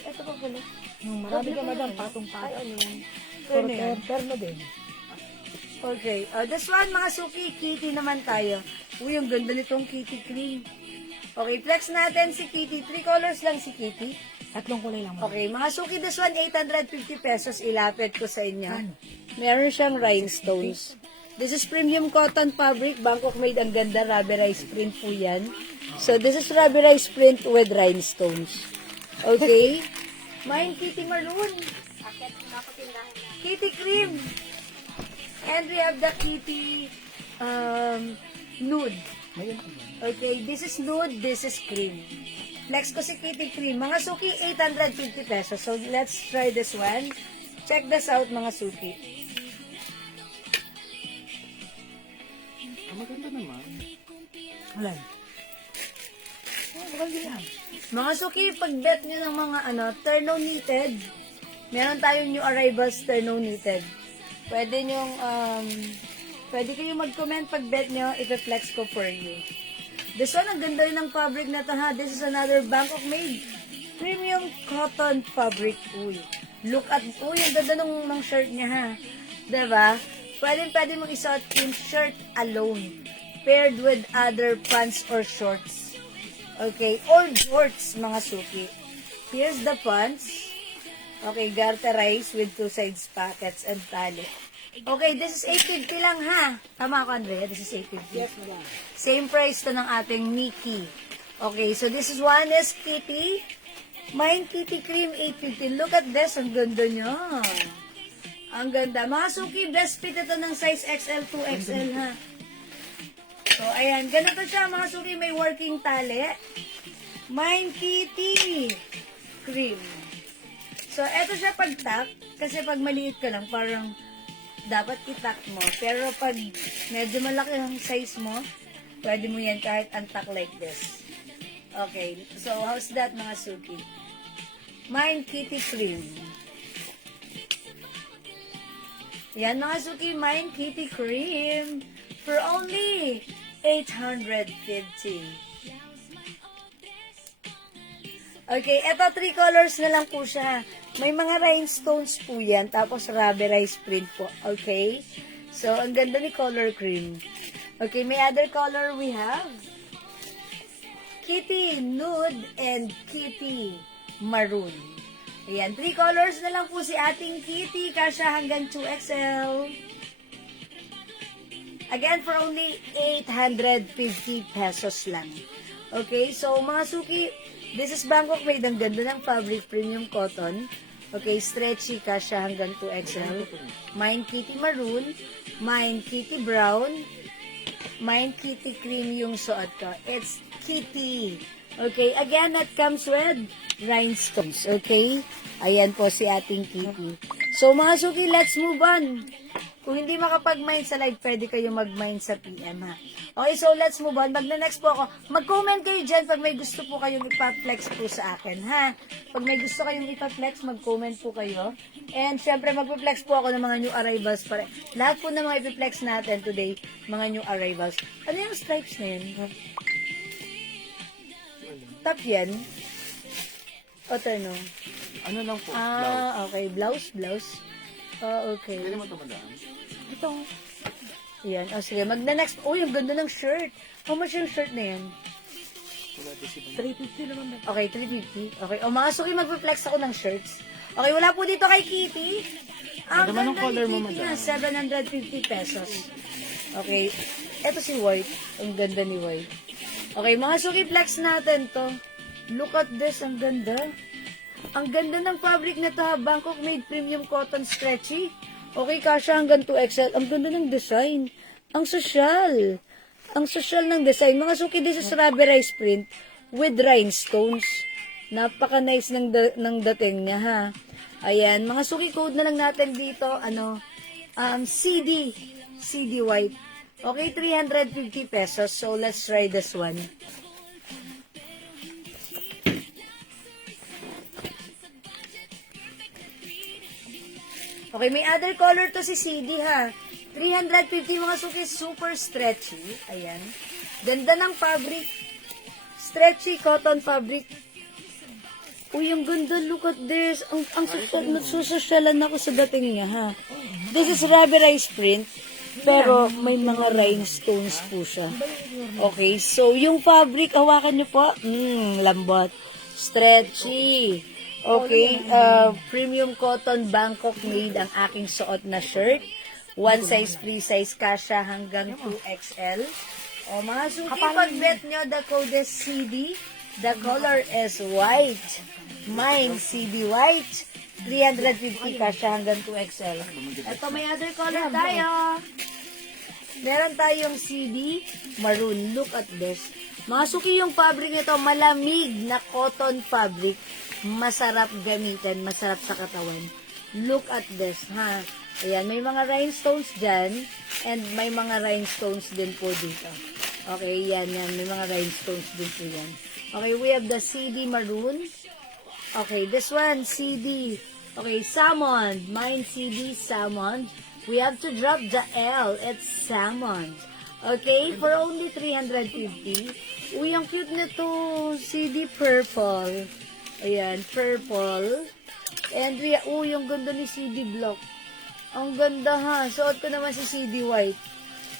Ito pa pala. Marami ka madam, patong-patong. Ay, ano yun? Pero terno din. Okay. This one, mga suki, kitty naman tayo. Uy, ang ganda nitong kitty cream. Okay, flex natin si kitty. 3 colors lang si kitty. Tatlong kulay lang. Okay, mga suki, this one, 850 pesos. Ilapit ko sa inyo. Meron siyang rhinestones. This is premium cotton fabric. Bangkok made. Ang ganda. Rubberized print po yan. So, this is rubberized print with rhinestones. Okay? Mine, kitty maroon. Kitty cream. And we have the kitty nude. Okay, this is nude, this is cream. Flex ko si kitty cream. Mga suki, 850 pesos. So, let's try this one. Check this out, mga suki. Maganda naman. Alay. Maganda yan. Mga suki, pag-bet nyo ng mga terno knitted, meron tayong new arrivals terno knitted. Pwede nyong, pwede kayong mag-comment pag-bet nyo, ipe-flex ko for you. This one, ang ganda rin ng fabric na to, ha. This is another Bangkok made premium cotton fabric. Uy, look at, ang ganda ng shirt niya, ha. Diba? Pwede mong isuot yung shirt alone, paired with other pants or shorts. Okay, or shorts, mga suki. Here's the pants. Okay, garterized with 2 sides pockets and tali. Okay, this is 850 lang, ha? Tama ako, Andrea? This is 850. Yes, madam. Same price to ng ating Mickey. Okay, so this is one is Kitty. Mine Kitty Cream 850. Look at this, ang ganda niya. Ang ganda. Mga suki, best fit ito ng size XL to XL, ha? So, ayan. Ganito siya, mga suki. May working tali. Mine Kitty Cream. So, eto siya pag-tuck. Kasi pag maliit ka lang, parang dapat i-tuck mo. Pero pag medyo malaki ang size mo, pwede mo yan kahit untuck like this. Okay. So, how's that, mga suki? Mine Kitty Cream. Yan, mga suki, Mine Kitty Cream for only 850. Okay, eto 3 colors na lang po siya. May mga rhinestones po yan, tapos rubberized print po. Okay? So, ang ganda ni color cream. Okay, may other color we have Kitty Nude and Kitty Maroon. Ayan, 3 colors na lang po si ating Kitty. Kasya hanggang 2XL. Again, for only 850 pesos lang. Okay, so mga suki, this is Bangkok made. Ang ganda ng fabric, premium cotton. Okay, stretchy, kasya hanggang 2XL. Mine Kitty Maroon, mine Kitty Brown, mine Kitty Cream yung suot ko. It's Kitty. Okay, again, that comes with rhinestones. Okay? Ayan po si ating Kitty. So, mga suki, let's move on. Kung hindi makapag-mind sa live, pwede kayo mag-mind sa PM, ha? Okay, so let's move on. Magna-next po ako. Mag-comment kayo dyan pag may gusto po kayong ipa-flex po sa akin, ha? Pag may gusto kayong ipa-flex, mag-comment po kayo. And syempre, mag-flex po ako ng mga new arrivals. Lahat po ng mga ipi-flex natin today, mga new arrivals. Ano yung stripes na yun? Top yan? O terno? Ano lang po? Okay. Blouse. Okay. Pwede mo ito madaan? Itong, yan. Sige, magna-next. Yung ganda ng shirt. How much yung shirt na yan? Wala ito si 350 naman ba? Okay, 350. Okay. Mga suki, mag-flex ako ng shirts. Okay, wala po dito kay Kitty. Ang Ganda ng ganda color ni mo, Kitty madam. nga, 750 pesos. Okay. Ito si White. Ang ganda ni White. Okay, mga suki flex natin to. Look at this. Ang ganda. Ang ganda ng fabric na to ha. Bangkok made premium cotton stretchy. Okay, kasha hanggang 2XL. Ang ganda ng design. Ang sosyal. Ang sosyal ng design. Mga suki, this is rubberized print with rhinestones. Napaka-nice ng dating niya ha. Ayan, mga suki code na lang natin dito. CD white. Okay, 350 pesos. So, let's try this one. Okay, may other color to si CD ha. 350 mga suki, super stretchy. Ayan. Ganda ng fabric. Stretchy cotton fabric. Uy, ang ganda. Look at this. Ang susosyalan ako sa dating niya ha. This is rubberized print. Pero may mga rhinestones po siya. Okay, so yung fabric, hawakan niyo po. Lambot. Stretchy. Okay, premium cotton Bangkok made ang aking suot na shirt. One size, free size, kasha hanggang 2XL. O mga suki, pag bet nyo, the code is CD. The color is white. Mine, CD white. 350 kasha hanggang 2XL. Ito, may other color tayo. Meron tayong CD maroon. Look at this. Mga suki, yung fabric nito, malamig na cotton fabric. Masarap gamitin, masarap sa katawan. Look at this, ha? Ayan, may mga rhinestones dyan, and may mga rhinestones din po dito. Okay, yan. May mga rhinestones din po yan. Okay, we have the CD maroon. Okay, this one, CD. Okay, salmon. Mine, CD, salmon. We have to drop the L. It's salmon. Okay, for only 350. Uy, ang cute nito. CD purple. Ayan, purple. And yung ganda ni CD block. Ang ganda ha. Suot ko naman si CD white.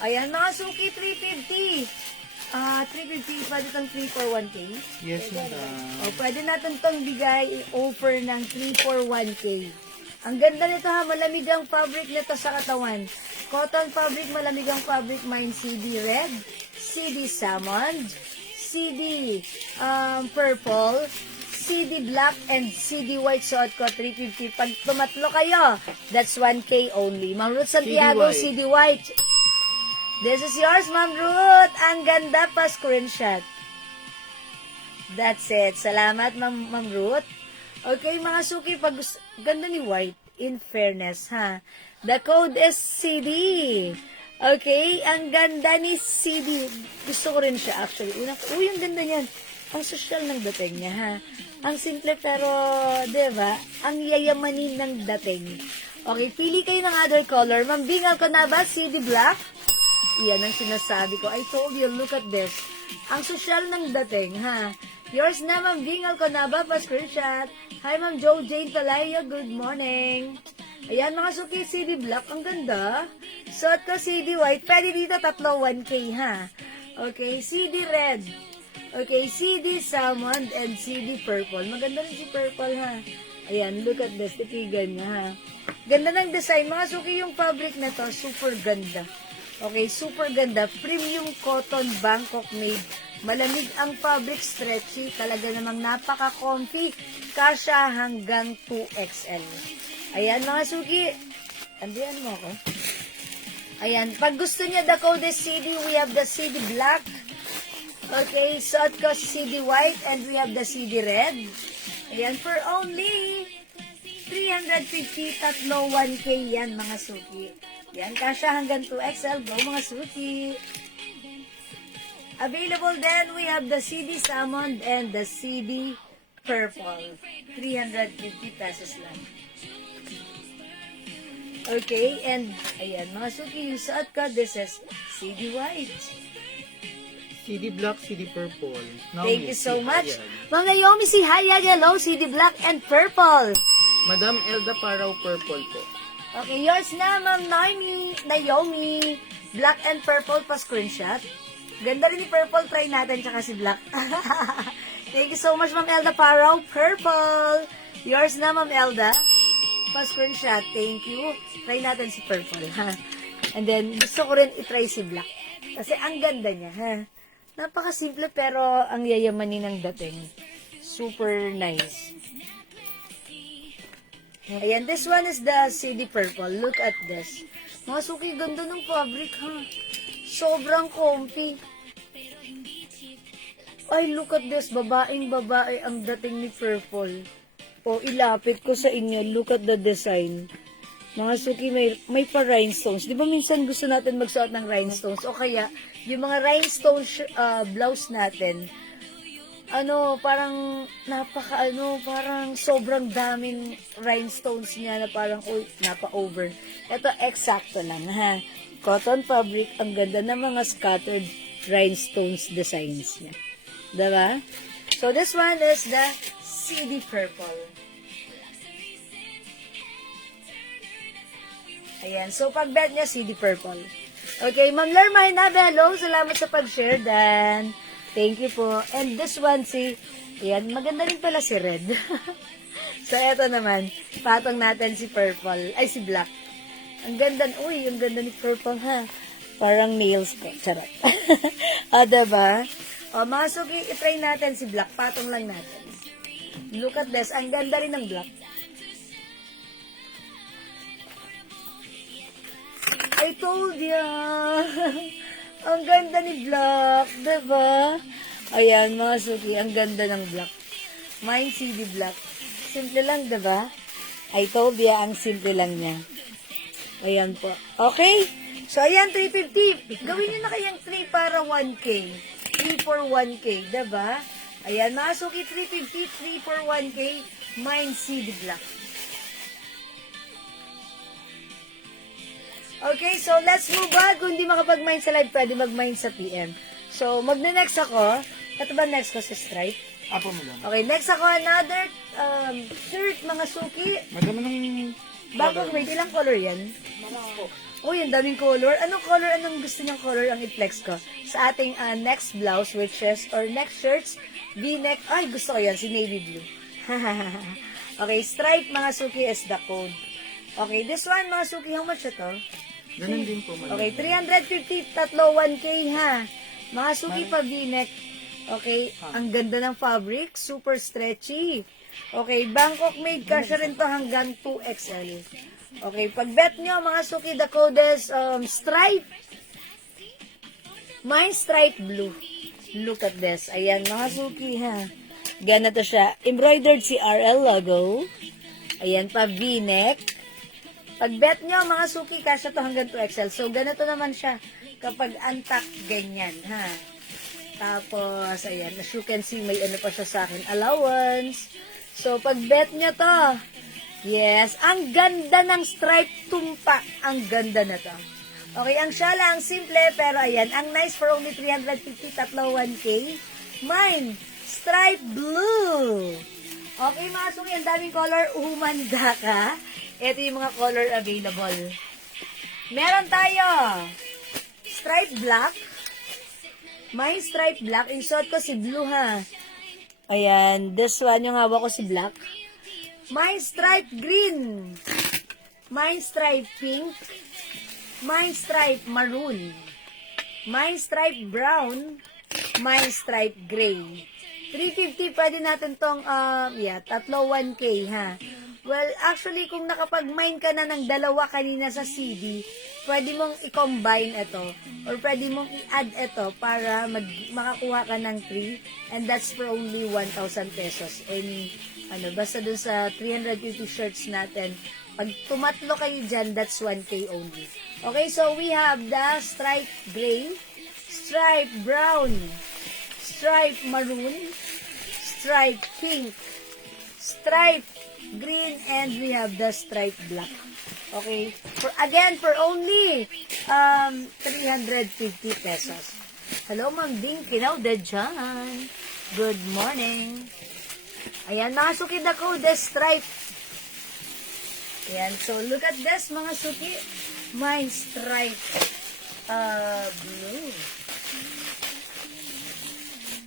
Ayan, mga suki, 350. 350, pwede itong 3 for 1K. Yes, madam. O, pwede natin itong bigay, offer ng 3 for 1K. Ang ganda nito ha, malamig ang fabric nito sa katawan. Cotton fabric, malamig ang fabric. Mine CD red, CD salmon, CD purple, CD black, and CD white. Suot ko, 350. Pag tumatlo kayo, that's 1K only. Ma'am Ruth Santiago, white. CD white. This is yours, Ma'am Ruth. Ang ganda pa, screenshot. That's it. Salamat, Ma'am Ruth. Okay, mga suki, pag ganda ni white, in fairness, ha? The code is CD. Okay, ang ganda ni CD. Gusto ko rin siya, actually. Uy, ang ganda niyan. Ang social ng dating niya, ha? Ang simple, pero, diba? Ang yayamanin ng dating. Okay, pili kayo ng other color. Ma'am Bingal ko na ba? CD black? Yan ang sinasabi ko. I told you, look at this. Ang social ng dating, ha? Yours na, Ma'am Bingal ko na ba? Pa-screenshot. Hi, Ma'am Jo Jane Talayo. Good morning. Ayan, mga suki, CD black. Ang ganda. Suot ko CD white. Pwede dito, tatlo, 1K, ha? Okay, CD red. Okay, CD salmon and CD purple. Maganda rin si purple, ha? Ayan, look at this. Titigan niya, ha? Ganda ng design. Mga suki, yung fabric na to, super ganda. Okay, super ganda. Premium cotton Bangkok made. Malamig ang fabric, stretchy. Talaga namang napaka-comfy. Kasha hanggang 2XL. Ayan, mga suki. Andiyan mo ako. Ayan, pag gusto niya the code is CD, we have the CD black. Okay, suot ko CD white, and we have the CD red. Ayan, for only 350, tatlo 1K yan, mga suki. Yan, kasha hanggang 2XL. Go, mga suki. Available then, we have the CD salmon and the CD purple. 350 pesos lang. Okay, and ayan, mga suki, yung suot ko, this is CD white. CD black, CD purple. Thank you so si much. Hayan. Mga Yomi, si Hayag, hello, CD black and purple. Madam Elda Paraw, purple po. Okay, yours na, Ma'am Naomi. Black and purple pa screenshot. Ganda rin ni purple. Try natin, tsaka si black. Thank you so much, Ma'am Elda Paraw. Purple. Yours na, Ma'am Elda. pa-screenshot. Thank you. Try natin si purple, ha? And then, gusto ko rin itry si black. Kasi ang ganda niya, ha? Napaka-simple pero ang yayamanin ng dating. Super nice. Ayan, this one is the CD purple. Look at this. Mga suki, ganda ng fabric, ha? Sobrang comfy. Ay, look at this. Babaeng babae ang dating ni purple. O, ilapit ko sa inyo. Look at the design. Mga suki, may pa rhinestones. Di ba minsan gusto natin magsuot ng rhinestones? O kaya, yung mga rhinestone blouse natin, parang sobrang daming rhinestones niya na parang, napa-over. Ito, eksakto lang, ha? Cotton fabric, ang ganda ng mga scattered rhinestones designs niya. Diba? So, this one is the CD purple. Ayan. So, pag-bet niya, CD purple. Okay, Ma'am Lerma Hinabe, hello. Salamat sa pag-share, Dan. Thank you po. And this one, ayan, maganda rin pala si red. So, eto naman. Patong natin si purple. Ay, si black. Ang ganda ni purple, ha? Parang nails ko. Charot. Diba? O, mga suki, itry natin si black. Patong lang natin. Look at this. Ang ganda rin ng black. I told ya. Ang ganda ni black. Diba? Ayan, mga suki. Ang ganda ng black. Mine CD black. Simple lang, diba? I told ya, ang simple lang niya. Ayan po. Okay? So, ayan, 350. Gawin nyo na kayang 3 para 1K. 3 for 1K, diba? Ayan, mga suki, 350, 3 for 1K, mine CD black. Okay, so let's move on. Kung hindi makapag-mine sa live, pwede mag-mine sa PM. So, magne-next ako. Ito ba next ko sa stripe? Apo mo lang. Okay, next ako, another shirt, mga suki. Madama ng... Bagong wait, ilang color yan? Uy, ang daming color. Anong color? Anong gusto niyang color ang i-flex ko? Sa ating next blouse, which is, or next shirts, V-neck. Ay, gusto ko yan, si navy blue. Okay, stripe, mga suki, is the code. Okay, this one, mga suki, how much ito? Ganun din po, madam. Okay, 350, tatlo, 1K, ha? Mga suki pa V-neck. Okay, ang ganda ng fabric, super stretchy. Okay, Bangkok made, kasya rin to hanggang 2XL. Okay, pag bet nyo, mga suki, the code is stripe. Mine stripe blue. Look at this. Ayan, mga suki, ha? Ganito siya. Embroidered si RL logo. Ayan pa, V-neck. Pag bet nyo, mga suki, kasya to hanggang 2XL. So, ganito naman siya. Kapag untuck, ganyan, ha? Tapos, ayan, as you can see, may ano pa siya sa akin, allowance. So, pag bet nyo to, yes, ang ganda ng stripe tumpak. Ang ganda na to. Okay, ang syala, ang simple, pero ayan, ang nice for only 350, tatlo 1K. Mine, stripe blue. Okay, mga suki, ang daming color, umanda ka. Ito yung mga color available. Meron tayo, stripe black. Mine stripe black. In short ko si blue, ha. Ayan, this one, yung hawak ko si black. Mine stripe green. Mine stripe pink. Mine stripe maroon. Mine stripe brown. Mine stripe gray. 350, pwede natin tong, tatlo 1K, ha. Well, actually, kung nakapag-mine ka na ng dalawa kanina sa CD, pwede mong i-combine ito, or pwede mong i-add ito para makakuha ka ng 3, and that's for only 1,000 pesos. And, basta dun sa 350 shirts natin, pag tumatlo kayo dyan, that's 1K only. Okay, so we have the stripe gray, stripe brown, stripe maroon, stripe pink, stripe green, and we have the stripe black. Okay? For only 350 pesos. Hello, Ma'am Ding. Kinauda dyan. Good morning. Ayan, mga suki, the code is stripe. Ayan, so look at this, mga suki. Mine stripe blue.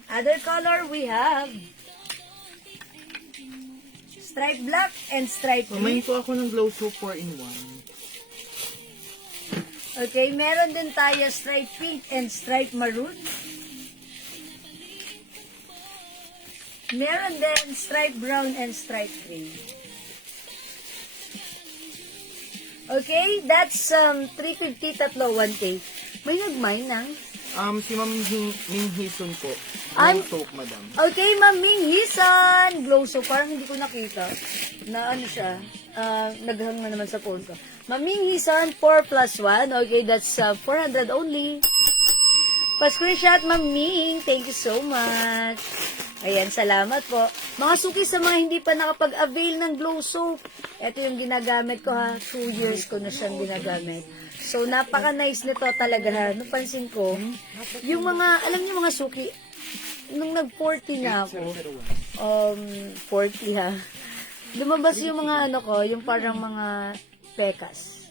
Other color we have stripe black and stripe Kumain green. po ako ng Glow Soap 4-in-1. Okay, meron din tayo stripe pink and stripe maroon. Meron din stripe brown and stripe gray. Okay, that's 350 tatlo 1K. May nag-mine ng? Si Ma'am Min Hison po. I'm- Glow Soap, madam. Okay, Ma'am Ming Hisan! Glow soap. Parang hindi ko nakita. Na ano siya. Naghang na naman sa phone ko. Ma'am Ming Hisan, 4 plus 1. Okay, that's 400 only. Pa-screenshot, Ma'am Ming. Thank you so much. Ayan, salamat po. Mga suki sa mga hindi pa nakapag-avail ng glow soap. Ito yung ginagamit ko ha. 2 years ko na siyang ginagamit. So, napaka-nice nito talaga ha. Napansin ko, yung mga, alam niyo mga suki, nung nag-40 na ako, 40 ha, lumabas yung mga ano ko, yung parang mga pekas.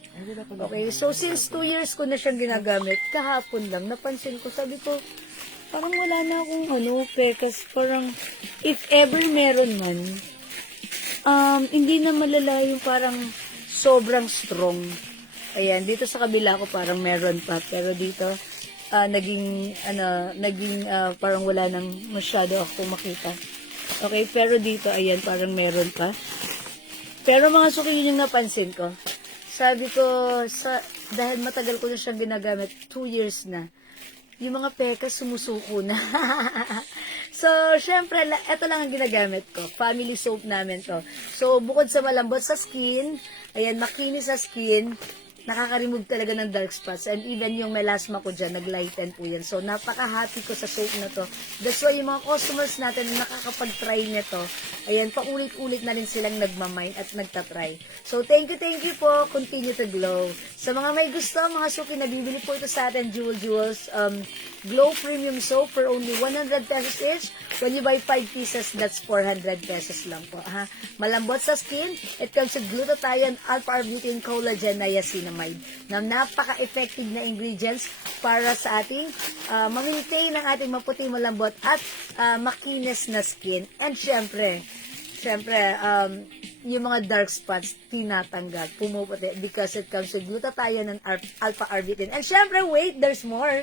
Okay, so since 2 years ko na siyang ginagamit, kahapon lang, napansin ko, sabi ko, parang wala na akong pekas, parang if ever meron man, hindi na malala yung parang sobrang strong. Ayan, dito sa kabila ko parang meron pa, pero dito, naging parang wala nang masyado ako makita. Okay, pero dito, ayan, parang meron pa. Pero mga suki, yun yung napansin ko. Sabi ko, dahil matagal ko na siyang ginagamit, 2 years na, yung mga pekas sumusuko na. So, syempre, ito lang ang ginagamit ko. Family soap namin to. So, bukod sa malambot sa skin, ayan, makinis sa skin, nakaka-remove talaga ng dark spots. And even yung melasma ko dyan, nag-lighten po yan. So, napaka-happy ko sa soap na to. That's why yung mga customers natin na nakakapag-try nito, ayan, paulit-ulit na rin silang nagmamine at nagtatry. So, thank you po. Continue to glow. Sa mga may gusto, mga suki, nabibili po ito sa atin, Jewels, Glow Premium Soap for only 100 pesos each. When you buy 5 pieces, that's 400 pesos lang po. Ha? Malambot sa skin, it comes with glutathione, alpha-arbutin, collagen, niacinamide, na napaka-effective na ingredients para sa ating ma-maintain ang ating maputi, malambot at makinis na skin. And syempre, yung mga dark spots, tinatanggal, pumuputi, because it comes with glutathione and alpha-arbutin. And syempre, wait, there's more.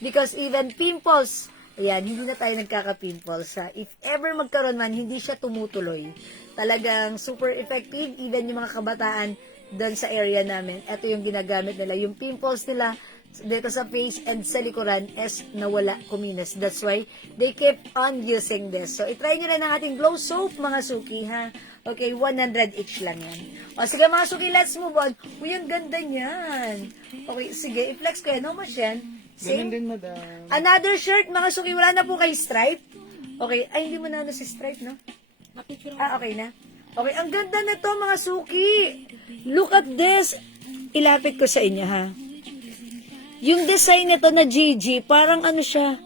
Because even pimples, ayan, hindi na tayo nagkaka-pimples. If ever magkaroon man, hindi siya tumutuloy. Talagang super effective, even yung mga kabataan doon sa area namin. Ito yung ginagamit nila. Yung pimples nila dito sa face and sa likuran is nawala, kuminis. That's why they keep on using this. So, itry nyo rin ang ating glow soap, mga suki, ha? Okay, 100 each lang yan. O, sige mga suki, let's move on. Uy, ang ganda niyan. Okay, sige, i-flex ko yan. How much yan? Ganun din, madam. Another shirt, mga suki, wala na po kay stripe. Okay, ay, hindi mo na si stripe, no? Okay na. Okay, ang ganda nito, mga suki. Look at this. Ilapit ko sa inyo, ha? Yung design nito na GG, parang ano siya,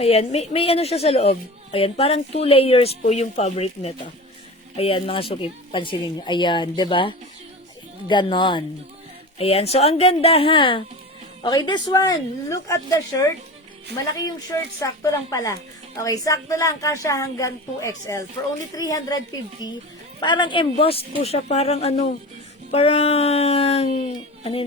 ayan, may ano siya sa loob. Ayan, parang 2 layers po yung fabric nito. Ayan, mga suki, pansinin nyo. Ayan, 'di ba? Ganon. Ayan, so ang ganda, ha? Okay, this one, look at the shirt. Malaki yung shirt, sakto lang pala. Okay, sakto lang, kasya hanggang 2XL. For only 350, parang embossed po siya, parang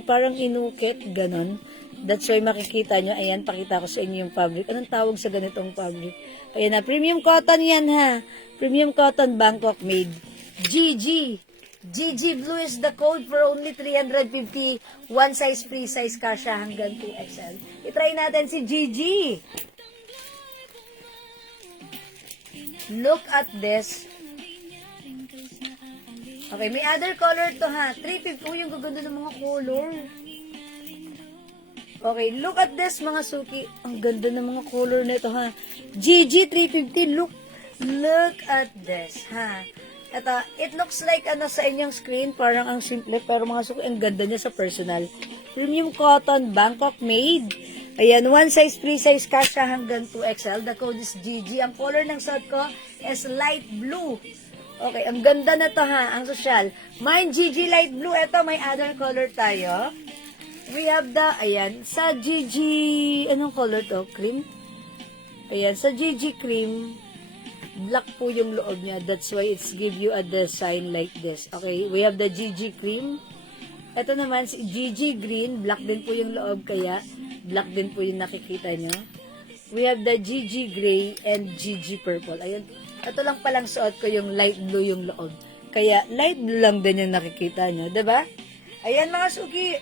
parang inukit, ganon. That's why makikita nyo, ayan, pakita ko sa inyo yung fabric. Anong tawag sa ganitong fabric? Ayan na, premium cotton yan, ha? Premium cotton, Bangkok made. GG. GG Blue is the code for only 350. One size, free size, kasha hanggang 2XL. I-try natin si GG. Look at this. Okay, may other color to, ha. 350. Uy, yung gaganda ng mga color. Okay, look at this, mga suki. Ang ganda ng mga color nito, ha. GG 350. Look at this, ha. Ito, it looks like sa inyong screen, parang ang simple, pero mga suki, ang ganda niya sa personal. Premium cotton, Bangkok made. Ayan, one size, free size, kasha hanggang 2XL. The code is GG. Ang color ng suot ko is light blue. Okay, ang ganda na to, ha, ang social. Mine, GG light blue. Ito, may other color tayo. We have ayan, sa GG, anong color to? Cream? Ayan, sa GG cream, Black po yung loob niya. That's why it's give you a design like this. Okay, we have the GG cream. Ito naman, si GG green. Black din po yung loob, kaya black din po yung nakikita nyo. We have the GG gray and GG purple. Ayun. Ito lang palang suot ko yung light blue yung loob. Kaya light blue lang din yung nakikita nyo. Diba? Ayan mga suki.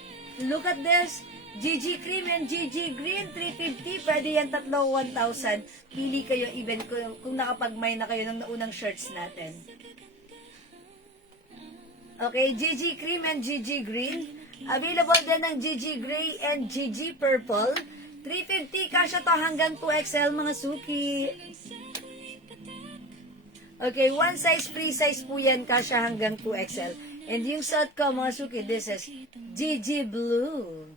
Look at this. GG cream and GG green, 350. Pwede yan tatlo, 1,000. Pili kayo even kung nakapag-may na kayo ng naunang shirts natin. Okay, GG cream and GG green. Available din ng GG gray and GG purple. 350, kasya to hanggang 2XL mga suki. Okay, one size, free size po yan, kasya hanggang 2XL. And yung suot ko mga suki, this is GG blue.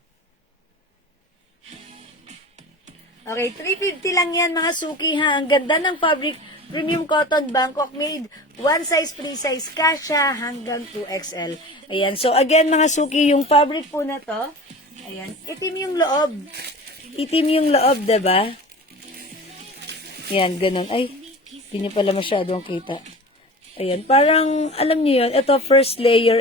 Okay, 350 lang yan mga suki ha. Ang ganda ng fabric, premium cotton, Bangkok made. One size, free size, kasya hanggang 2XL. Ayan, so again mga suki, yung fabric po na to, ayan, itim yung loob. Itim yung loob, diba? Ayan, ganun. Ay, hindi nyo pala masyadong kita. Ayan, parang, alam niyo yun, ito first layer,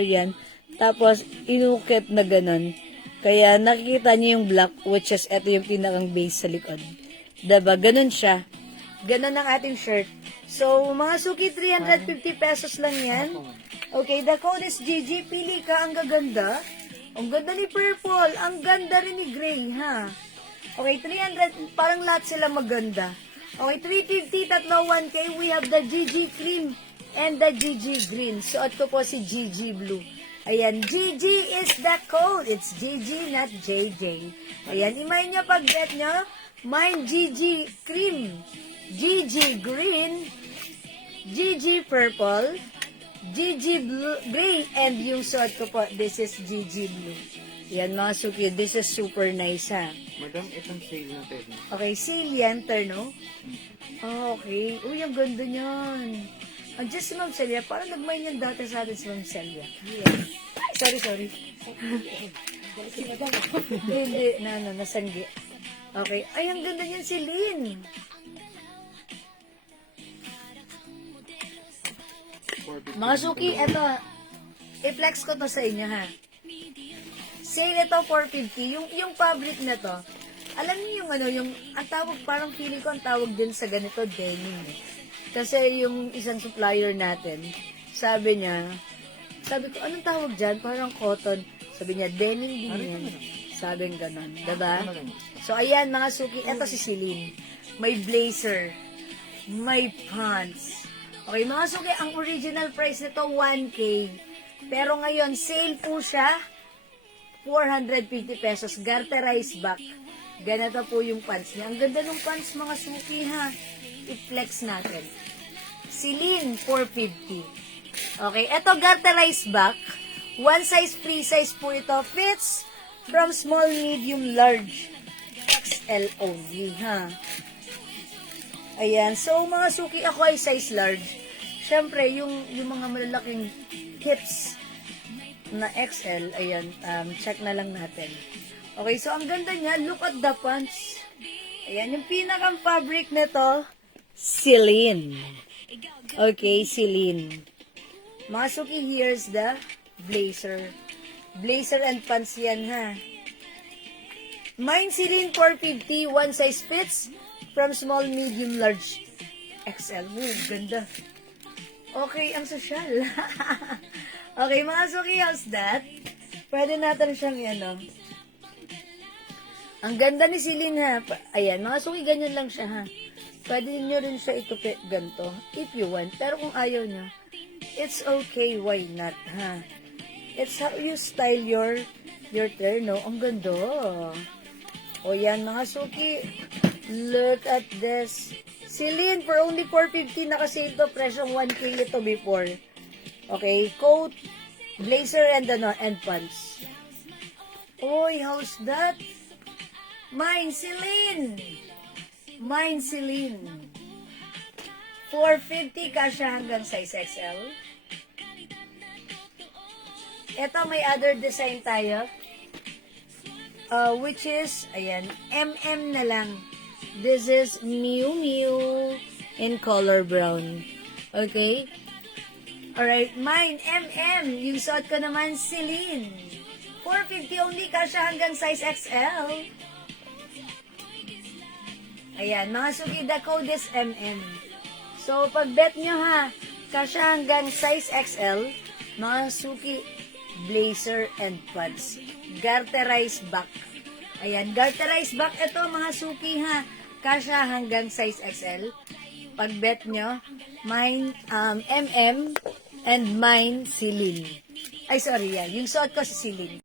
yan. Tapos, inukit na ganun. Kaya nakikita niyo yung black, which is ito yung pinakang base sa likod. Diba? Ganun siya. Ganun ang ating shirt. So, mga suki, 350 pesos lang yan. Okay, the code is GG. Pili ka, ang gaganda. Ang ganda ni purple. Ang ganda rin ni gray, ha? Okay, 300, parang lahat sila maganda. Okay, 350, tatlo 1K. We have the GG cream and the GG green. Suot ko po si GG blue. Ayan, GG is the code. It's GG, not JJ. Ayan, imay nyo pag bet nyo. Mine, GG cream, GG green, GG purple, GG blue, gray, and yung suot ko po, this is GG blue. Ayan, mga suki, this is super nice, ha? Madam, itong sale na terno. Okay, sale yan, terno. Oh, okay. Uy, ang ganda niyan. Andiyan si Ma'am Celia. Parang nagmay niyan dati sa atin si Ma'am Celia. Ay, sorry. Hindi, nasanggi. Okay. Ay, ang ganda niyan si Lynn. Mga suki, eto. I-flex ko to sa inyo, ha. Sale ito, 450. Yung fabric na to, alam niyo yung yung, ang tawag, parang feeling ko ang tawag din sa ganito, denim. Kasi yung isang supplier natin, sabi ko, anong tawag dyan? Parang cotton. Sabi niya, denim din yan. Sabi ng ganon. Diba? So, ayan mga suki. Ito si Celine. May blazer. May pants. Okay, mga suki, ang original price nito, 1K. Pero ngayon, sale po siya, 450 pesos. Garterized back. Ganito po yung pants niya. Ang ganda ng pants, mga suki, ha? I-flex natin. Celine, 450. Okay, eto garterized back. One size, free size po ito. Fits from small, medium, large. XL only, ha? Ayan. So, mga suki, ako ay size large. Siyempre, yung mga malalaking hips na XL, ayan, check na lang natin. Okay, so ang ganda niya. Look at the pants. Ayan, yung pinakang fabric nito, Celine. Okay, Celine. Mga suki, here's the blazer. Blazer and pants yan, ha. Mine, Celine, 450. One size fits from small, medium, large, XL. Ooh, ganda. Okay, ang social. Okay, mga suki, how's that? Pwede natin siyang, ang ganda ni Celine, ha. Ayan, mga suki, ganyan lang siya, ha. Pwede nyo rin siya itupi ganito, if you want. Pero kung ayaw nyo, it's okay, why not, ha? It's how you style your terno. Ang ganda. O yan, mga suki. Look at this. Celine, for only 450, nakasave to. Presyong 1K ito before. Okay, coat, blazer, and pants. Oy, how's that? Mine, Celine. Mine, Celine. 450, kasya hanggang size XL. Ito, may other design tayo. Which is, ayan, MM na lang. This is Miu Miu in color brown. Okay? Alright, mine, yung suot ko naman, Celine. 450 only, kasha hanggang size XL. Ayan, mga suki, the code is MM. So, pag bet nyo ha, kasha hanggang size XL, mga suki, blazer and pants. Garterized back. Ayan, garterized back. Ito, mga suki ha, kasha hanggang size XL. Pag bet nyo, mine, MM, and mine, Celine. Ay, sorry yan. Yung suot ko si Celine.